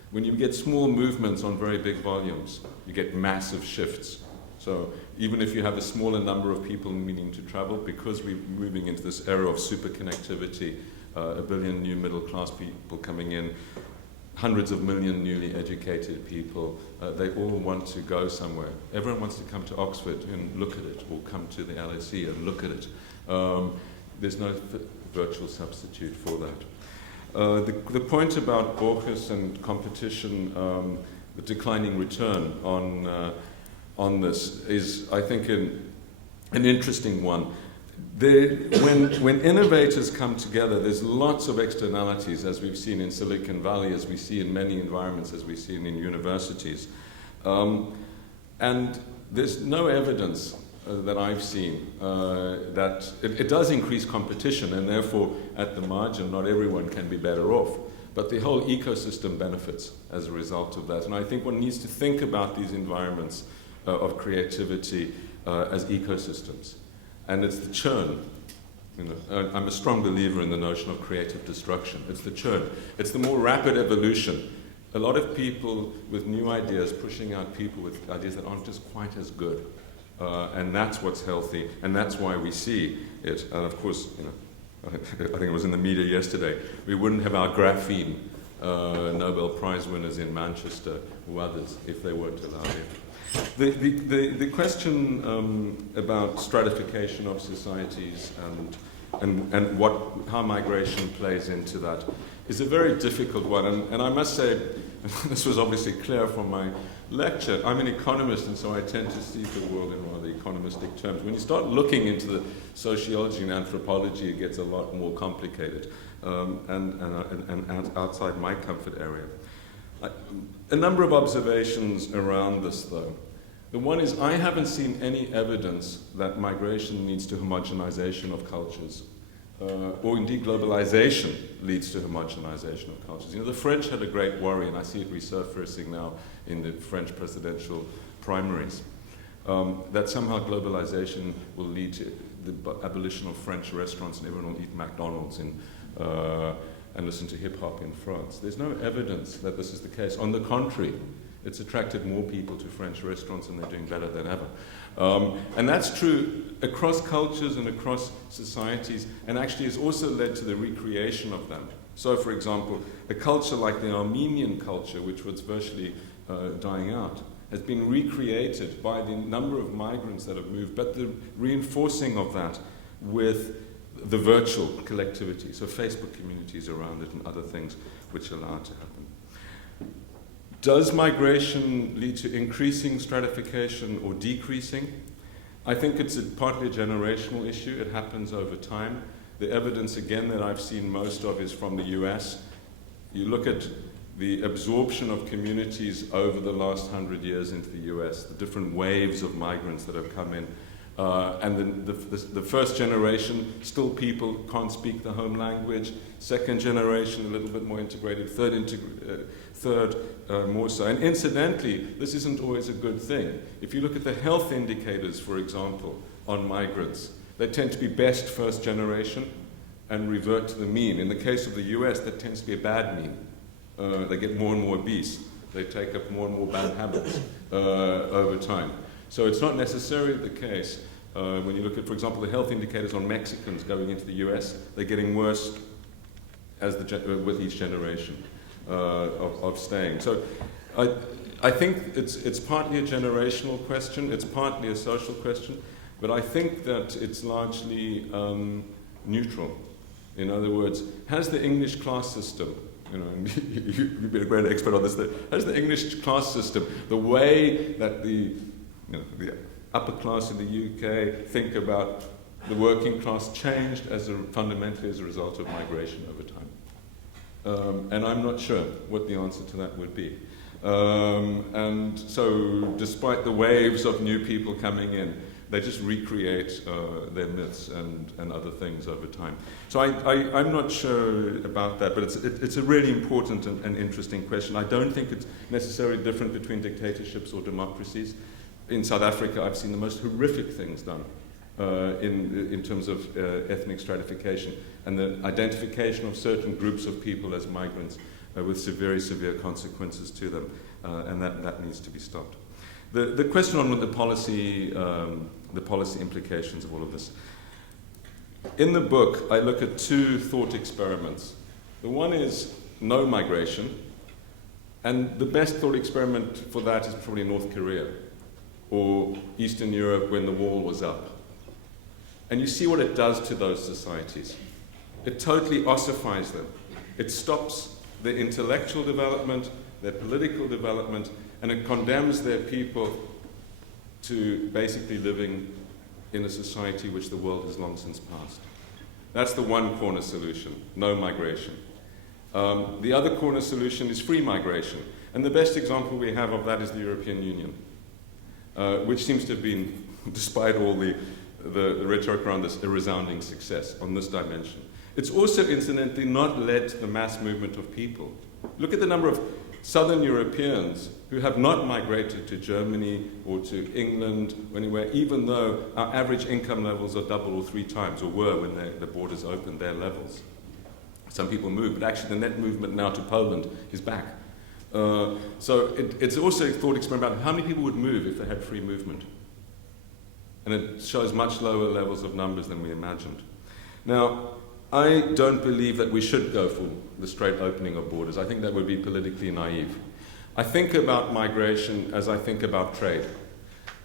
When you get small movements on very big volumes, you get massive shifts. So even if you have a smaller number of people needing to travel, because we're moving into this era of super connectivity, 1 billion new middle class people coming in, hundreds of million newly educated people, they all want to go somewhere. Everyone wants to come to Oxford and look at it, or come to the LSE and look at it. There's no virtual substitute for that. The point about AUKUS and competition, the declining return on this is, I think, an interesting one. When innovators come together, there's lots of externalities, as we've seen in Silicon Valley, as we see in many environments, as we've seen in universities. And there's no evidence that I've seen that it does increase competition, and therefore, at the margin, not everyone can be better off. But the whole ecosystem benefits as a result of that. And I think one needs to think about these environments of creativity as ecosystems. And it's the churn. I'm a strong believer in the notion of creative destruction. It's the churn. It's the more rapid evolution. A lot of people with new ideas pushing out people with ideas that aren't just quite as good. And that's what's healthy, and that's why we see it. And of course, I think it was in the media yesterday, we wouldn't have our graphene Nobel Prize winners in Manchester or others if they weren't allowed it. The question about stratification of societies and how migration plays into that is a very difficult one. And I must say, this was obviously clear from my lecture, I'm an economist, and so I tend to see the world in rather economistic terms. When you start looking into the sociology and anthropology, it gets a lot more complicated and outside my comfort area. A number of observations around this, though. The one is, I haven't seen any evidence that migration leads to homogenization of cultures, or indeed globalization leads to homogenization of cultures. The French had a great worry, and I see it resurfacing now in the French presidential primaries, that somehow globalization will lead to the abolition of French restaurants and everyone will eat McDonald's and listen to hip-hop in France. There's no evidence that this is the case. On the contrary, it's attracted more people to French restaurants and they're doing better than ever. And that's true across cultures and across societies, and actually has also led to the recreation of them. So, for example, a culture like the Armenian culture, which was virtually dying out, has been recreated by the number of migrants that have moved, but the reinforcing of that with the virtual collectivity, so Facebook communities around it and other things which allow it to happen. Does migration lead to increasing stratification or decreasing? I think it's partly a generational issue. It happens over time. The evidence, again, that I've seen most of is from the US. You look at the absorption of communities over the last 100 years into the US, the different waves of migrants that have come in. And the first generation, still people can't speak the home language. Second generation, a little bit more integrated. Third, more so. And incidentally, this isn't always a good thing. If you look at the health indicators, for example, on migrants, they tend to be best first generation and revert to the mean. In the case of the US, that tends to be a bad mean. They get more and more obese. They take up more and more bad habits over time. So it's not necessarily the case. When you look at, for example, the health indicators on Mexicans going into the US, they're getting worse as with each generation of staying. So I think it's partly a generational question, it's partly a social question, but I think that it's largely neutral. In other words, has the English class system, you've been a great expert on this, has the English class system, the way that the upper class in the UK think about the working class changed fundamentally as a result of migration over time? And I'm not sure what the answer to that would be. And so despite the waves of new people coming in, they just recreate their myths and other things over time. So I'm not sure about that, but it's a really important and interesting question. I don't think it's necessarily different between dictatorships or democracies. In South Africa, I've seen the most horrific things done in terms of ethnic stratification and the identification of certain groups of people as migrants with very severe consequences to them, and that needs to be stopped. The question on the policy implications of all of this. In the book, I look at two thought experiments. The one is no migration, and the best thought experiment for that is probably North Korea or Eastern Europe when the wall was up. And you see what it does to those societies. It totally ossifies them. It stops their intellectual development, their political development, and it condemns their people to basically living in a society which the world has long since passed. That's the one corner solution, no migration. The other corner solution is free migration. And the best example we have of that is the European Union, which seems to have been, despite all the rhetoric around this, a resounding success on this dimension. It's also, incidentally, not led to the mass movement of people. Look at the number of Southern Europeans who have not migrated to Germany or to England or anywhere, even though our average income levels are double or three times, or were when the borders opened, their levels. Some people moved, but actually the net movement now to Poland is back. So it's also a thought experiment about how many people would move if they had free movement. And it shows much lower levels of numbers than we imagined. Now, I don't believe that we should go for the straight opening of borders. I think that would be politically naive. I think about migration as I think about trade.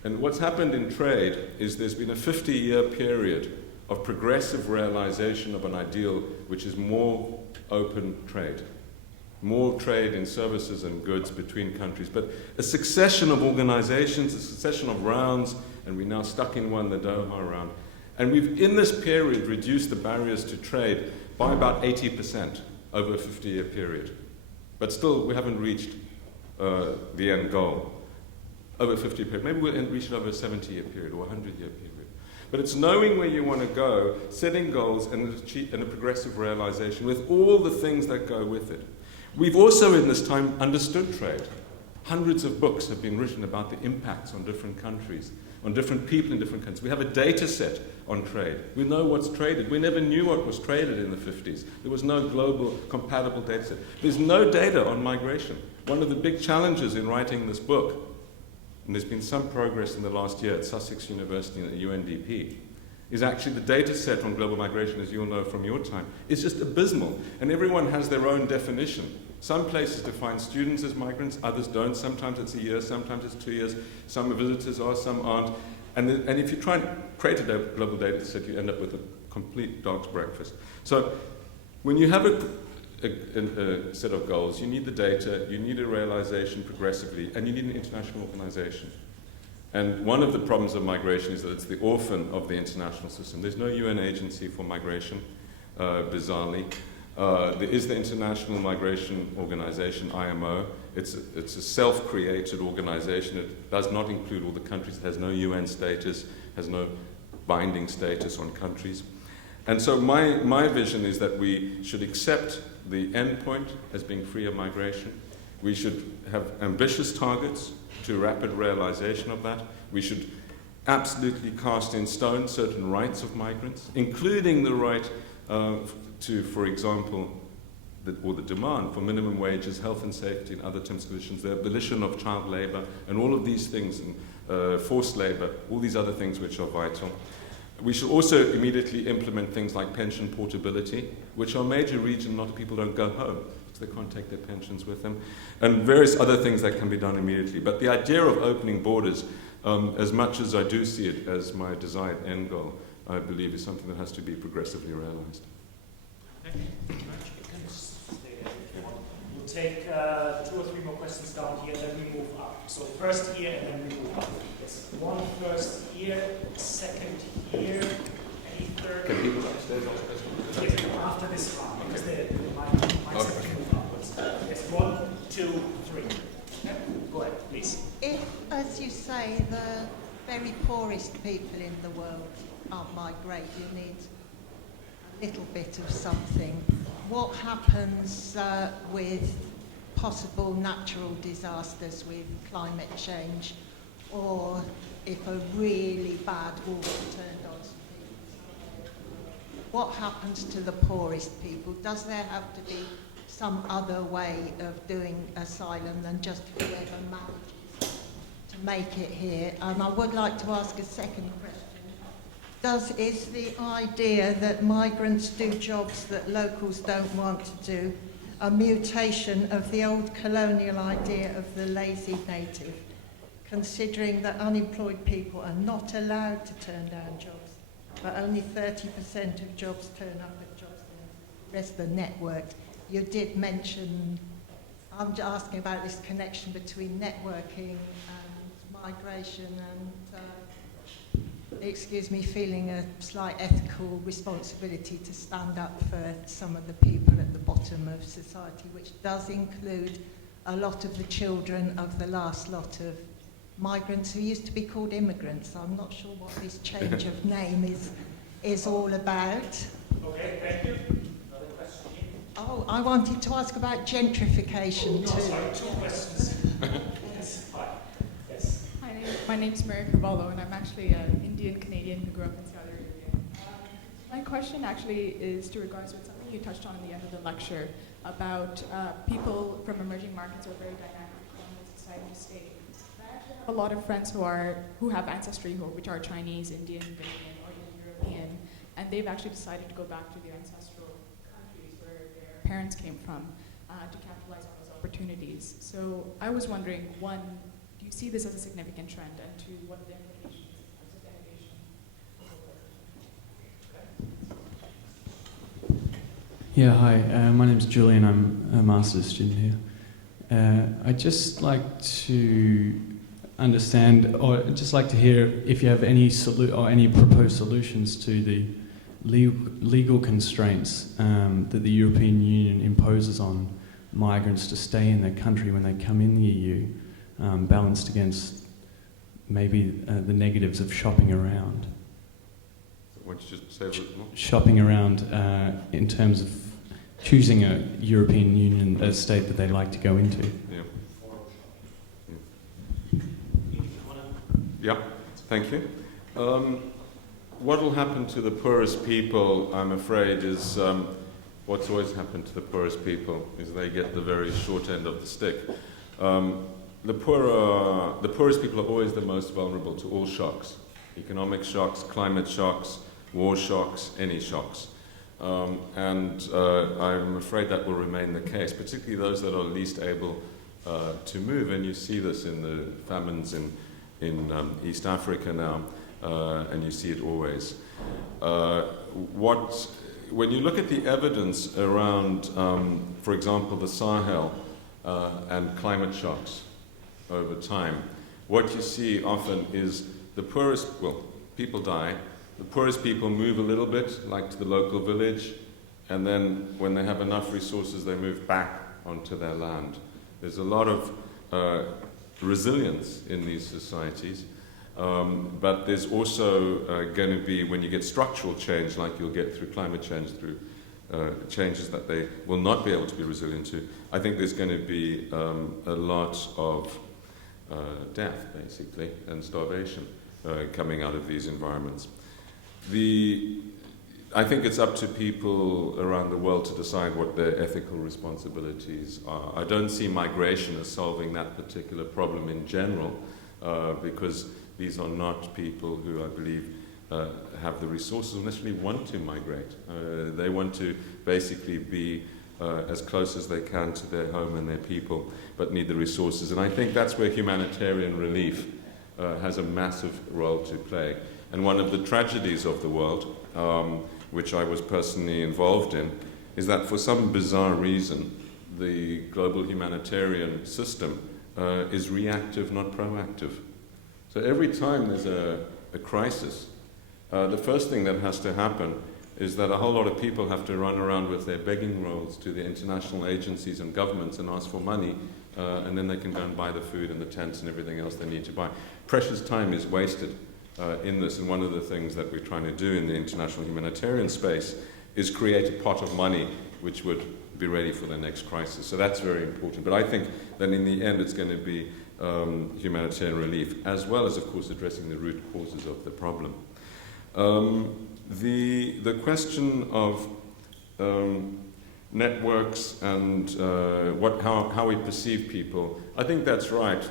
And what's happened in trade is there's been a 50-year period of progressive realization of an ideal which is more open trade. More trade in services and goods between countries, but a succession of organizations, a succession of rounds, and we're now stuck in one, the Doha round. And we've, in this period, reduced the barriers to trade by about 80% over a 50-year period. But still, we haven't reached the end goal over a 50-year period. Maybe we'll reach it over a 70-year period or a 100-year period. But it's knowing where you want to go, setting goals, and a progressive realization with all the things that go with it. We've also, in this time, understood trade. Hundreds of books have been written about the impacts on different countries, on different people in different countries. We have a data set on trade. We know what's traded. We never knew what was traded in the 50s. There was no global compatible data set. There's no data on migration. One of the big challenges in writing this book, and there's been some progress in the last year at Sussex University and at UNDP, is actually the data set on global migration, as you'll know from your time, is just abysmal. And everyone has their own definition. Some places define students as migrants, others don't. Sometimes it's a year, sometimes it's 2 years. Some visitors are, some aren't. And if you try and create a global data set, you end up with a complete dog's breakfast. So when you have a set of goals, you need the data, you need a realization progressively, and you need an international organization. And one of the problems of migration is that it's the orphan of the international system. There's no UN agency for migration, bizarrely. There is the International Migration Organization, IMO, It's a self-created organization. It does not include all the countries. It has no UN status, has no binding status on countries. And so my vision is that we should accept the end point as being free of migration. We should have ambitious targets to rapid realization of that. We should absolutely cast in stone certain rights of migrants, including the right to, for example, or the demand for minimum wages, health and safety, and other terms and conditions, the abolition of child labor, and all of these things, and forced labor, all these other things which are vital. We should also immediately implement things like pension portability, which are a major reason a lot of people don't go home, because they can't take their pensions with them, and various other things that can be done immediately. But the idea of opening borders, as much as I do see it as my desired end goal, I believe is something that has to be progressively realized. Thank you very much. You can just stay there if you want. We'll take 2 or 3 more questions down here, then we move up. So first here, and then we move up. There's one first here, second here, any third. Can people upstairs ask questions? Yes, after this round, because they might have to move upwards. Yes, 1, 2, 3. Yeah? Go ahead, please. If, as you say, the very poorest people in the world aren't migrate, you need a little bit of something. What happens with possible natural disasters, with climate change, or if a really bad war turned on some people? What happens to the poorest people? Does there have to be some other way of doing asylum than just whoever manages to make it here? And I would like to ask a second question. Is the idea that migrants do jobs that locals don't want to do a mutation of the old colonial idea of the lazy native, considering that unemployed people are not allowed to turn down jobs, but only 30% of jobs turn up at jobs in the rest of the network? You did mention, I'm asking about this connection between networking and migration and, excuse me, feeling a slight ethical responsibility to stand up for some of the people at the bottom of society, which does include a lot of the children of the last lot of migrants who used to be called immigrants. I'm not sure what this change of name is all about. Okay, thank you. Another question here. Oh, I wanted to ask about gentrification too. Sorry, 2 questions. Yes, hi. Yes. Hi, my name is Mary Carvalho, and I'm actually an Indian-Canadian who grew up in Saudi Arabia. My question actually is to regards with something you touched on at the end of the lecture about people from emerging markets who are very dynamic in society and state. I actually have a lot of friends who have ancestry which are Chinese, Indian, Canadian, or even European, and they've actually decided to go back to their ancestral countries where their parents came from to capitalize on those opportunities. So I was wondering, one, do you see this as a significant trend, and two, what are the implications of this innovation? Yeah, hi. My name's Julian. I'm a master's student here. I'd just like to understand, or just like to hear if you have any any proposed solutions to the legal constraints that the European Union imposes on migrants to stay in their country when they come in the EU, balanced against maybe the negatives of shopping around. Why don't you just say a little more? Shopping around in terms of choosing a European Union state that they'd like to go into. Yeah. Yeah, thank you. What will happen to the poorest people, I'm afraid, is what's always happened to the poorest people, is they get the very short end of the stick. The poorest people are always the most vulnerable to all shocks. Economic shocks, climate shocks, war shocks, any shocks. And I'm afraid that will remain the case, particularly those that are least able to move. And you see this in the famines in East Africa now, and you see it always. When you look at the evidence around, for example, the Sahel and climate shocks over time, what you see often is the poorest, well, people die, the poorest people move a little bit, like to the local village, and then when they have enough resources, they move back onto their land. There's a lot of resilience in these societies, but there's also going to be, when you get structural change, like you'll get through climate change, through changes that they will not be able to be resilient to, I think there's going to be a lot of death, basically, and starvation coming out of these environments. I think it's up to people around the world to decide what their ethical responsibilities are. I don't see migration as solving that particular problem in general, because these are not people who, I believe, have the resources or necessarily want to migrate. They want to basically be as close as they can to their home and their people, but need the resources. And I think that's where humanitarian relief has a massive role to play. And one of the tragedies of the world, which I was personally involved in, is that for some bizarre reason, the global humanitarian system is reactive, not proactive. So every time there's a crisis, the first thing that has to happen is that a whole lot of people have to run around with their begging rolls to the international agencies and governments and ask for money, and then they can go and buy the food and the tents and everything else they need to buy. Precious time is wasted in this, and one of the things that we're trying to do in the international humanitarian space is create a pot of money which would be ready for the next crisis. So that's very important. But I think that in the end it's going to be humanitarian relief, as well as, of course, addressing the root causes of the problem. The question of networks and how we perceive people, I think that's right.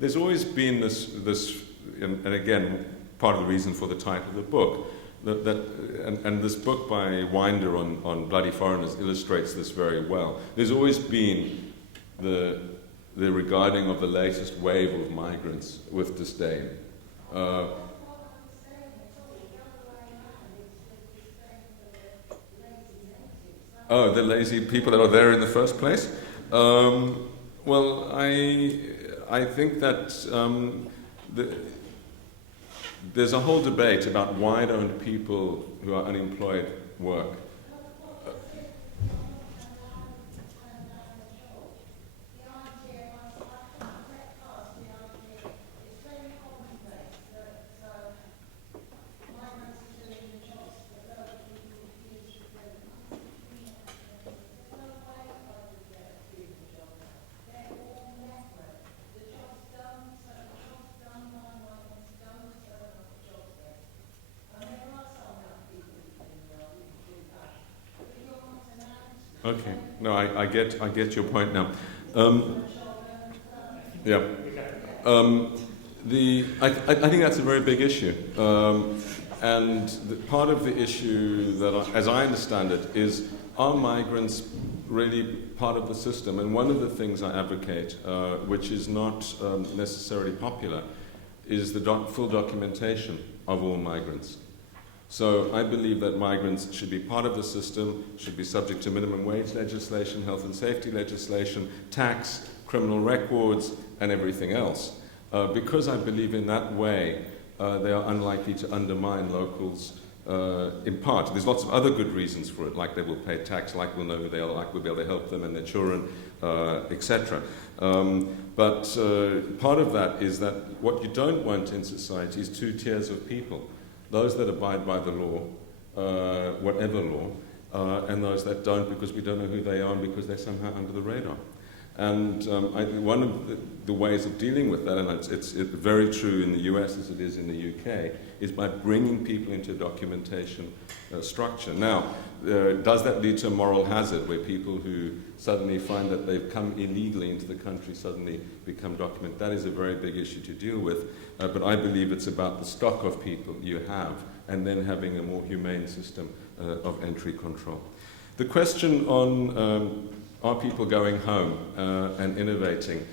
There's always been this and again, part of the reason for the title of the book, and this book by Winder on bloody foreigners illustrates this very well. There's always been the regarding of the latest wave of migrants with disdain. Oh, the lazy people that are there in the first place? Well, I think that there's a whole debate about why don't people who are unemployed work. Okay, no, I get your point now. Yeah, I think that's a very big issue, and part of the issue that, as I understand it, is are migrants really part of the system? And one of the things I advocate, which is not necessarily popular, is the full documentation of all migrants. So I believe that migrants should be part of the system, should be subject to minimum wage legislation, health and safety legislation, tax, criminal records, and everything else. Because I believe in that way, they are unlikely to undermine locals in part. There's lots of other good reasons for it, like they will pay tax, like we'll know who they are, like we'll be able to help them and their children, etc. But part of that is that what you don't want in society is two tiers of people. Those that abide by the law, whatever law, and those that don't because we don't know who they are and because they're somehow under the radar. And I think one of the ways of dealing with that, and it's very true in the US as it is in the UK, is by bringing people into a documentation structure. Now, does that lead to a moral hazard where people who suddenly find that they've come illegally into the country suddenly become documented? That is a very big issue to deal with, but I believe it's about the stock of people you have and then having a more humane system of entry control. The question on are people going home and innovating?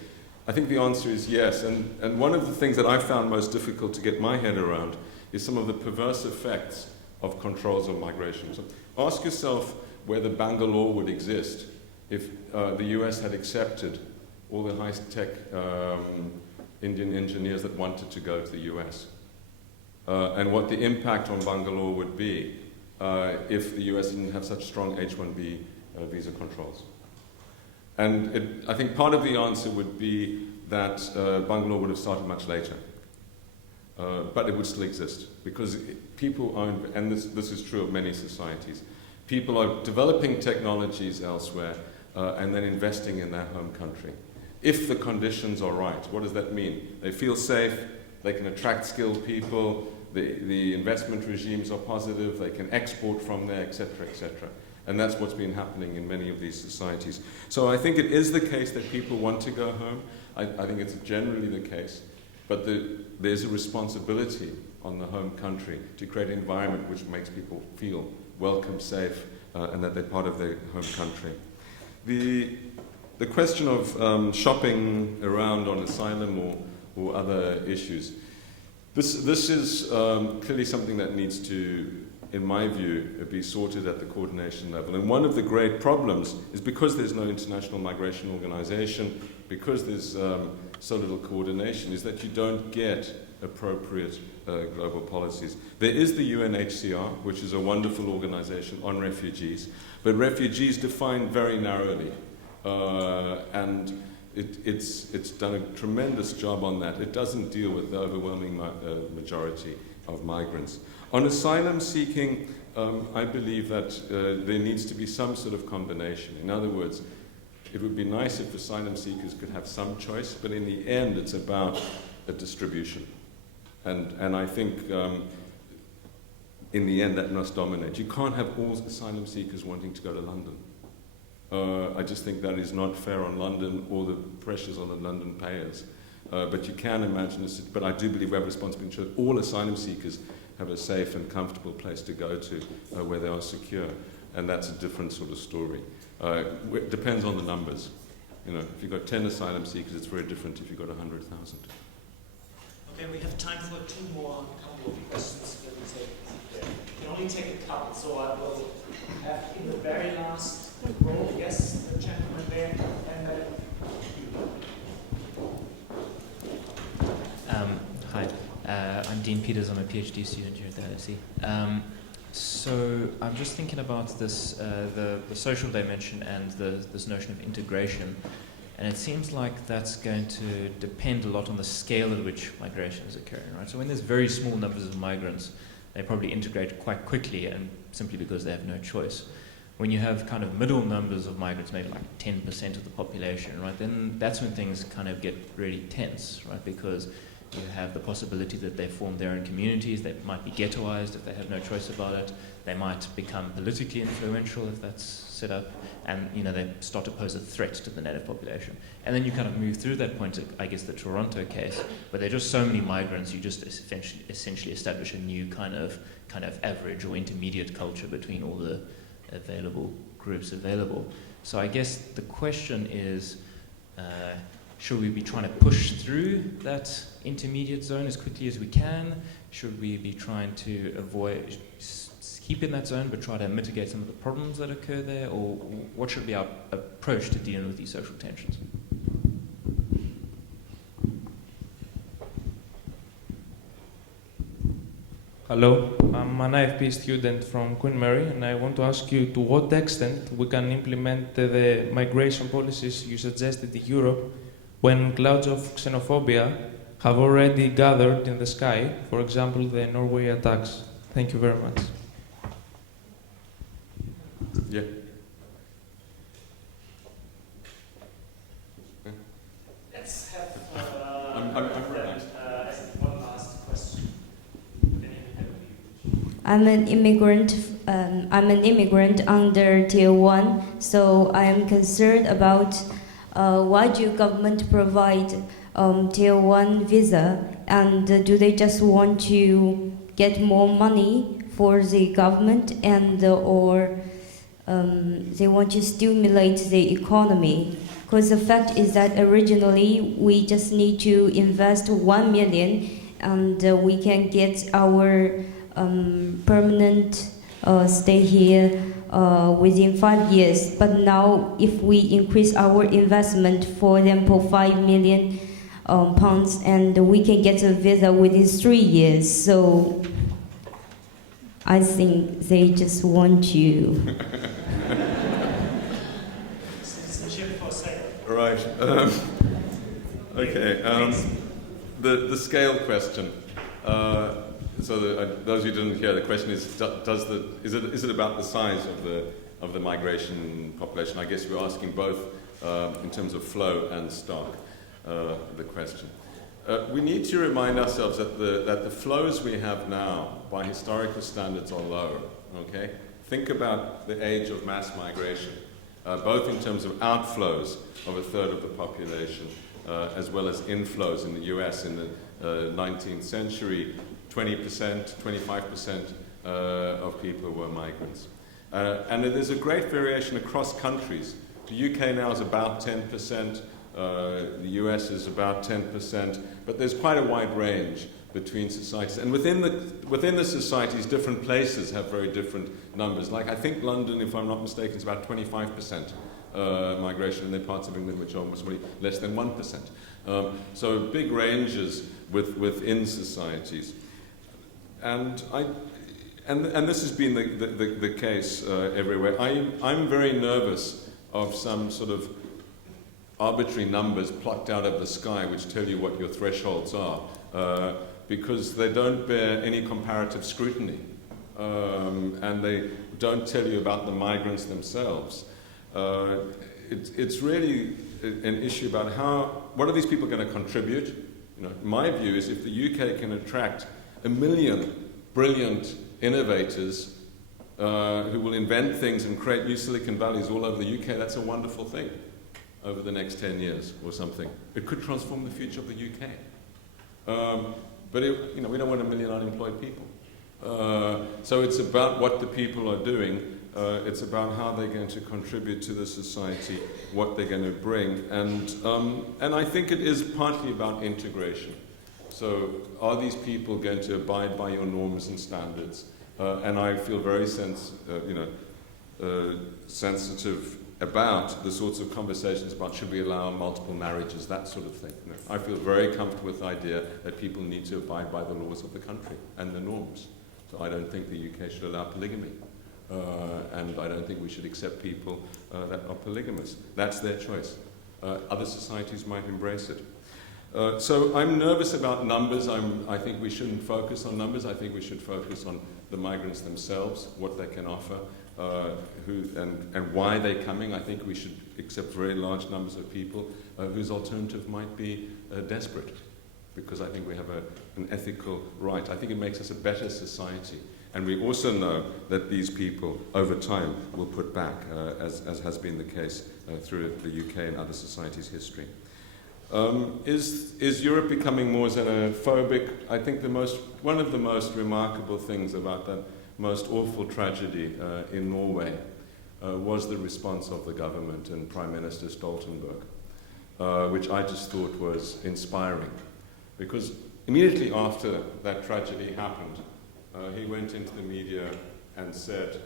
I think the answer is yes, and one of the things that I found most difficult to get my head around is some of the perverse effects of controls of migration. So ask yourself whether Bangalore would exist if the US had accepted all the high-tech Indian engineers that wanted to go to the US, and what the impact on Bangalore would be if the US didn't have such strong H-1B visa controls. And I think part of the answer would be that Bangalore would have started much later. But it would still exist, because people are, and this is true of many societies, people are developing technologies elsewhere and then investing in their home country. If the conditions are right, what does that mean? They feel safe, they can attract skilled people, the investment regimes are positive, they can export from there, etc., etc. And that's what's been happening in many of these societies. So I think it is the case that people want to go home. I think it's generally the case. But there's a responsibility on the home country to create an environment which makes people feel welcome, safe, and that they're part of their home country. The question of shopping around on asylum or other issues, this is clearly something that needs to, in my view, be sorted at the coordination level. And one of the great problems is because there's no international migration organization, because there's so little coordination, is that you don't get appropriate global policies. There is the UNHCR, which is a wonderful organization on refugees, but refugees defined very narrowly. And it's done a tremendous job on that. It doesn't deal with the overwhelming majority of migrants. On asylum seeking, I believe that there needs to be some sort of combination. In other words, it would be nice if asylum seekers could have some choice, but in the end it's about a distribution. And I think in the end that must dominate. You can't have all asylum seekers wanting to go to London. I just think that is not fair on London or the pressures on the London payers. But you can imagine this, but I do believe we have a responsibility to ensure that all asylum seekers have a safe and comfortable place to go to where they are secure. And that's a different sort of story. It depends on the numbers. You know, if you've got 10 asylum seekers, it's very different if you've got 100,000. Okay, we have time for two more, couple of questions. We can only take a couple, so I will have in the very last row, yes, the gentleman there, and then Hi, I'm Dean Peters. I'm a PhD student here at the LSE. So I'm just thinking about this, the social dimension and this notion of integration. And it seems like that's going to depend a lot on the scale at which migration is occurring, right? So when there's very small numbers of migrants, they probably integrate quite quickly and simply because they have no choice. When you have kind of middle numbers of migrants, maybe like 10% of the population, right, then that's when things kind of get really tense, right? Because you have the possibility that they form their own communities, they might be ghettoized if they have no choice about it, they might become politically influential if that's set up, and you know, they start to pose a threat to the native population. And then you kind of move through that point to, I guess, the Toronto case, where there are just so many migrants, you just essentially establish a new kind of average or intermediate culture between all the available groups available. So I guess the question is, should we be trying to push through that intermediate zone as quickly as we can? Should we be trying to avoid, keep in that zone but try to mitigate some of the problems that occur there? Or what should be our approach to dealing with these social tensions? Hello, I'm an IFP student from Queen Mary, and I want to ask you to what extent we can implement the migration policies you suggested in Europe when clouds of xenophobia have already gathered in the sky, for example, the Norway attacks. Thank you very much. Yeah. let's have I'm ready. one last question. I'm an immigrant. I'm an immigrant under Tier 1, so I am concerned about why do government provide Tier 1 visa, and do they just want to get more money for the government, and or they want to stimulate the economy? Because the fact is that originally we just need to invest 1 million, and we can get our permanent stay here within 5 years. But now, if we increase our investment, for example, 5 million pounds, and we can get a visa within 3 years. So I think they just want to. Citizenship for right. Okay. The scale question. Those who didn't hear, the question is: is it about the size of the migration population? I guess we're asking both in terms of flow and stock. The question. We need to remind ourselves that the flows we have now, by historical standards, are low. Okay. Think about the age of mass migration, both in terms of outflows of a third of the population, as well as inflows in the US in the 19th century. 20%, 25% of people were migrants. And there's a great variation across countries. The UK now is about 10%, the US is about 10%, but there's quite a wide range between societies. And within the societies, different places have very different numbers. Like I think London, if I'm not mistaken, is about 25% migration, and there are parts of England which are almost really less than 1%. So big ranges within societies. And this has been the case everywhere. I'm very nervous of some sort of arbitrary numbers plucked out of the sky which tell you what your thresholds are, because they don't bear any comparative scrutiny, and they don't tell you about the migrants themselves. It's really an issue about what are these people going to contribute? My view is if the UK can attract 1 million brilliant innovators who will invent things and create new Silicon Valleys all over the UK, that's a wonderful thing over the next 10 years or something. It could transform the future of the UK. But we don't want 1 million unemployed people. So it's about what the people are doing. It's about how they're going to contribute to the society, what they're going to bring. And I think it is partly about integration. So are these people going to abide by your norms and standards? And I feel very sensitive about the sorts of conversations about should we allow multiple marriages, that sort of thing. I feel very comfortable with the idea that people need to abide by the laws of the country and the norms. So I don't think the UK should allow polygamy. And I don't think we should accept people that are polygamous. That's their choice. Other societies might embrace it. So I'm nervous about numbers. I think we shouldn't focus on numbers. I think we should focus on the migrants themselves, what they can offer, and why they're coming. I think we should accept very large numbers of people whose alternative might be desperate, because I think we have an ethical right. I think it makes us a better society. And we also know that these people, over time, will put back, as has been the case through the UK and other societies' history. Is Europe becoming more xenophobic? I think one of the most remarkable things about that most awful tragedy in Norway was the response of the government and Prime Minister Stoltenberg, which I just thought was inspiring. Because immediately after that tragedy happened, he went into the media and said,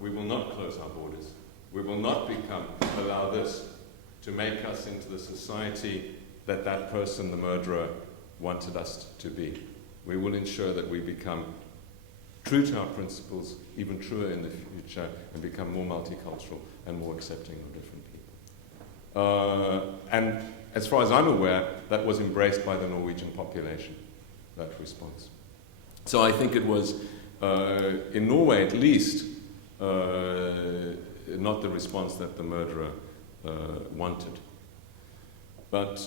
we will not close our borders. We will not allow this to make us into the society that person, the murderer, wanted us to be. We will ensure that we become true to our principles, even truer in the future, and become more multicultural and more accepting of different people. And as far as I'm aware, that was embraced by the Norwegian population, that response. So I think it was, in Norway at least, not the response that the murderer wanted. But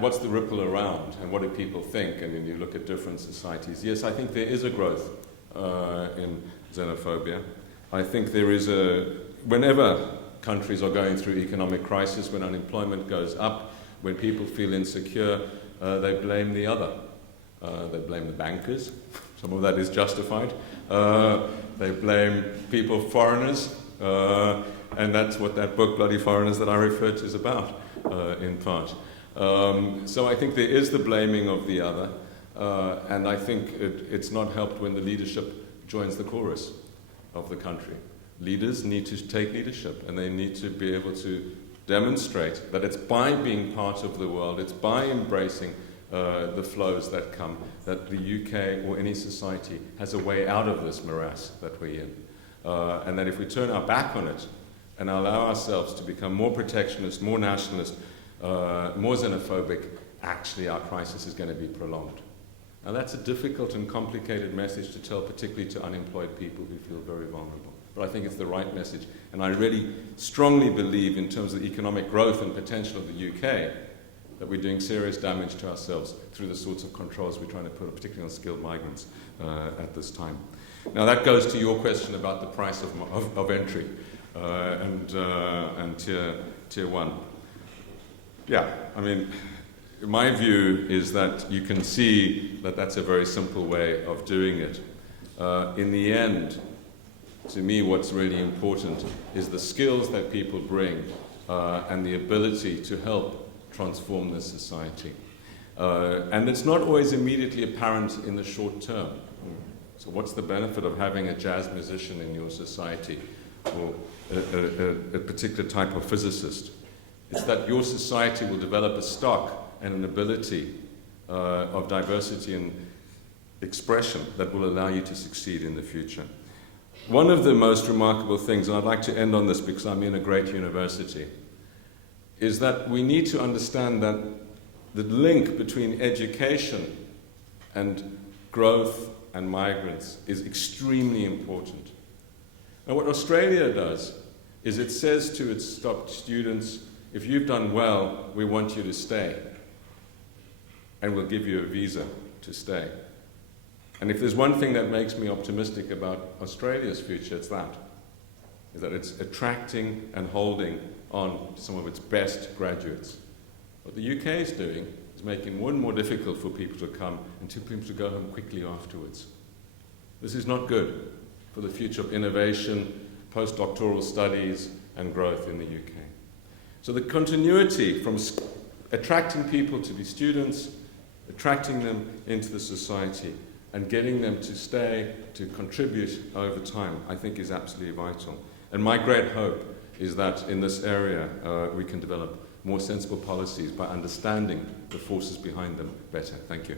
what's the ripple around, and what do people think? And when you look at different societies, yes, I think there is a growth in xenophobia. I think there is whenever countries are going through economic crisis, when unemployment goes up, when people feel insecure, they blame the other. They blame the bankers. Some of that is justified. They blame people, foreigners, and that's what that book, Bloody Foreigners, that I referred to is about, in part. So I think there is the blaming of the other, and I think it's not helped when the leadership joins the chorus of the country. Leaders need to take leadership, and they need to be able to demonstrate that it's by being part of the world, it's by embracing the flows that come, that the UK or any society has a way out of this morass that we're in. And that if we turn our back on it, and allow ourselves to become more protectionist, more nationalist, more xenophobic, actually our crisis is going to be prolonged. Now that's a difficult and complicated message to tell, particularly to unemployed people who feel very vulnerable. But I think it's the right message. And I really strongly believe, in terms of the economic growth and potential of the UK, that we're doing serious damage to ourselves through the sorts of controls we're trying to put, particularly on skilled migrants at this time. Now that goes to your question about the price of entry and tier one. Yeah, I mean, my view is that you can see that that's a very simple way of doing it. In the end, to me, what's really important is the skills that people bring and the ability to help transform this society. And it's not always immediately apparent in the short term. So what's the benefit of having a jazz musician in your society or a particular type of physicist? It's that your society will develop a stock and an ability of diversity and expression that will allow you to succeed in the future. One of the most remarkable things, and I'd like to end on this because I'm in a great university, is that we need to understand that the link between education and growth and migrants is extremely important. And what Australia does is it says to its students, if you've done well, we want you to stay, and we'll give you a visa to stay. And if there's one thing that makes me optimistic about Australia's future, it's that. Is that it's attracting and holding on to some of its best graduates. What the UK is doing is making it more and more difficult for people to come and for people to go home quickly afterwards. This is not good for the future of innovation, postdoctoral studies, and growth in the UK. So the continuity from attracting people to be students, attracting them into the society, and getting them to stay, to contribute over time, I think is absolutely vital. And my great hope is that in this area we can develop more sensible policies by understanding the forces behind them better. Thank you.